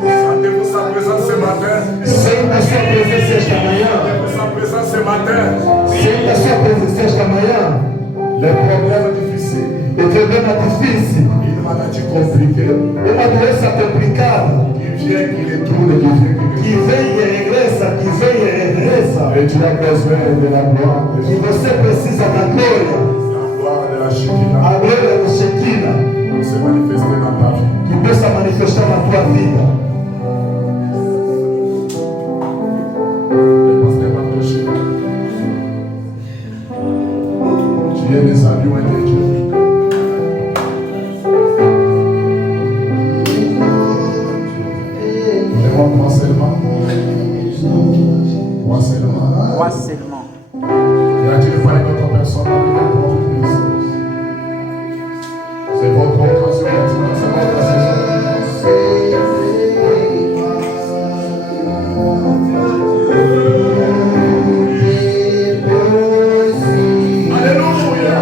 Sentez-vous sa présence ce matin. Senta a sua presença esta manhã. Sentez-vous sa présence ce matin. Senta a sua presença esta manhã. Les problèmes difficiles, O problema difícil, Une maladie compliquée uma doença complicada, qui vient, qui retourne, qui vient, qui que vem e regressa, que vem e regressa, et tu as besoin de la gloire de que Dieu. você precisa da glória, La gloire de la Shekinah a glória do Shekinah, se manifester dans ta vie. que possa manifestar na tua vida. Le pasteur va prêcher. Tu es les alliés de Dieu. Moi seulement. Moi seulement. Moi seulement. Y a-t-il pas une autre personne avec votre puissance? C'est votre occasion maintenant, c'est votre saison. Alléluia.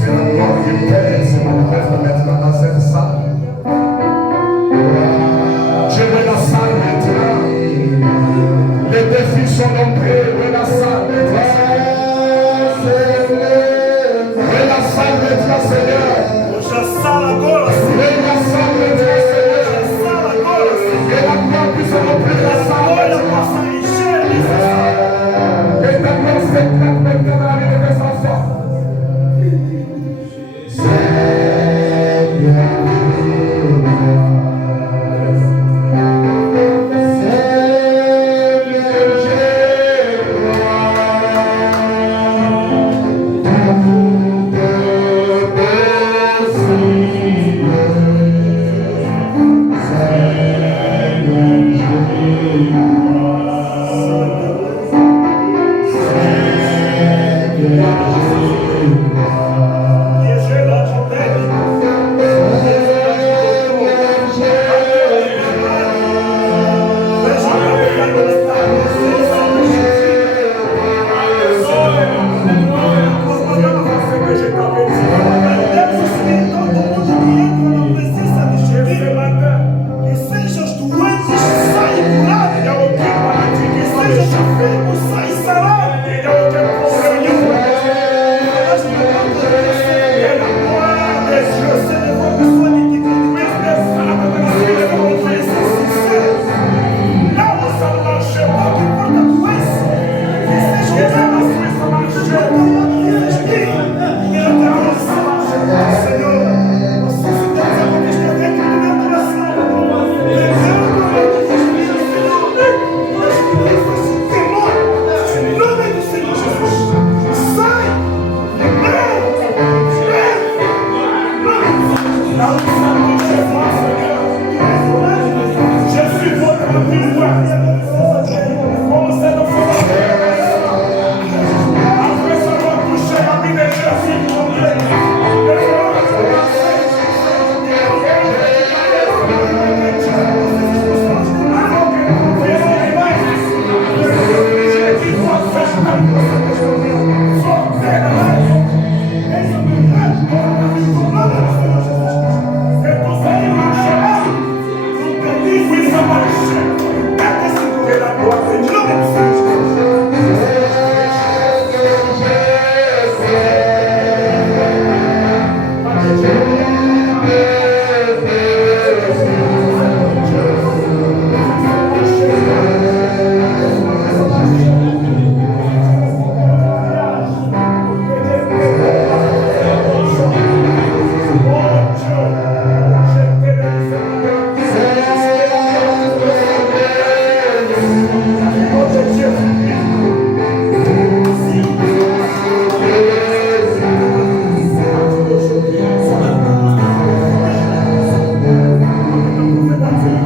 C'est la gloire du Père se manifeste maintenant dans cette salle. Je veux la salle maintenant. Les défis sont nombreux. Je veux la salle maintenant. Je veux la salle maintenant. Amen.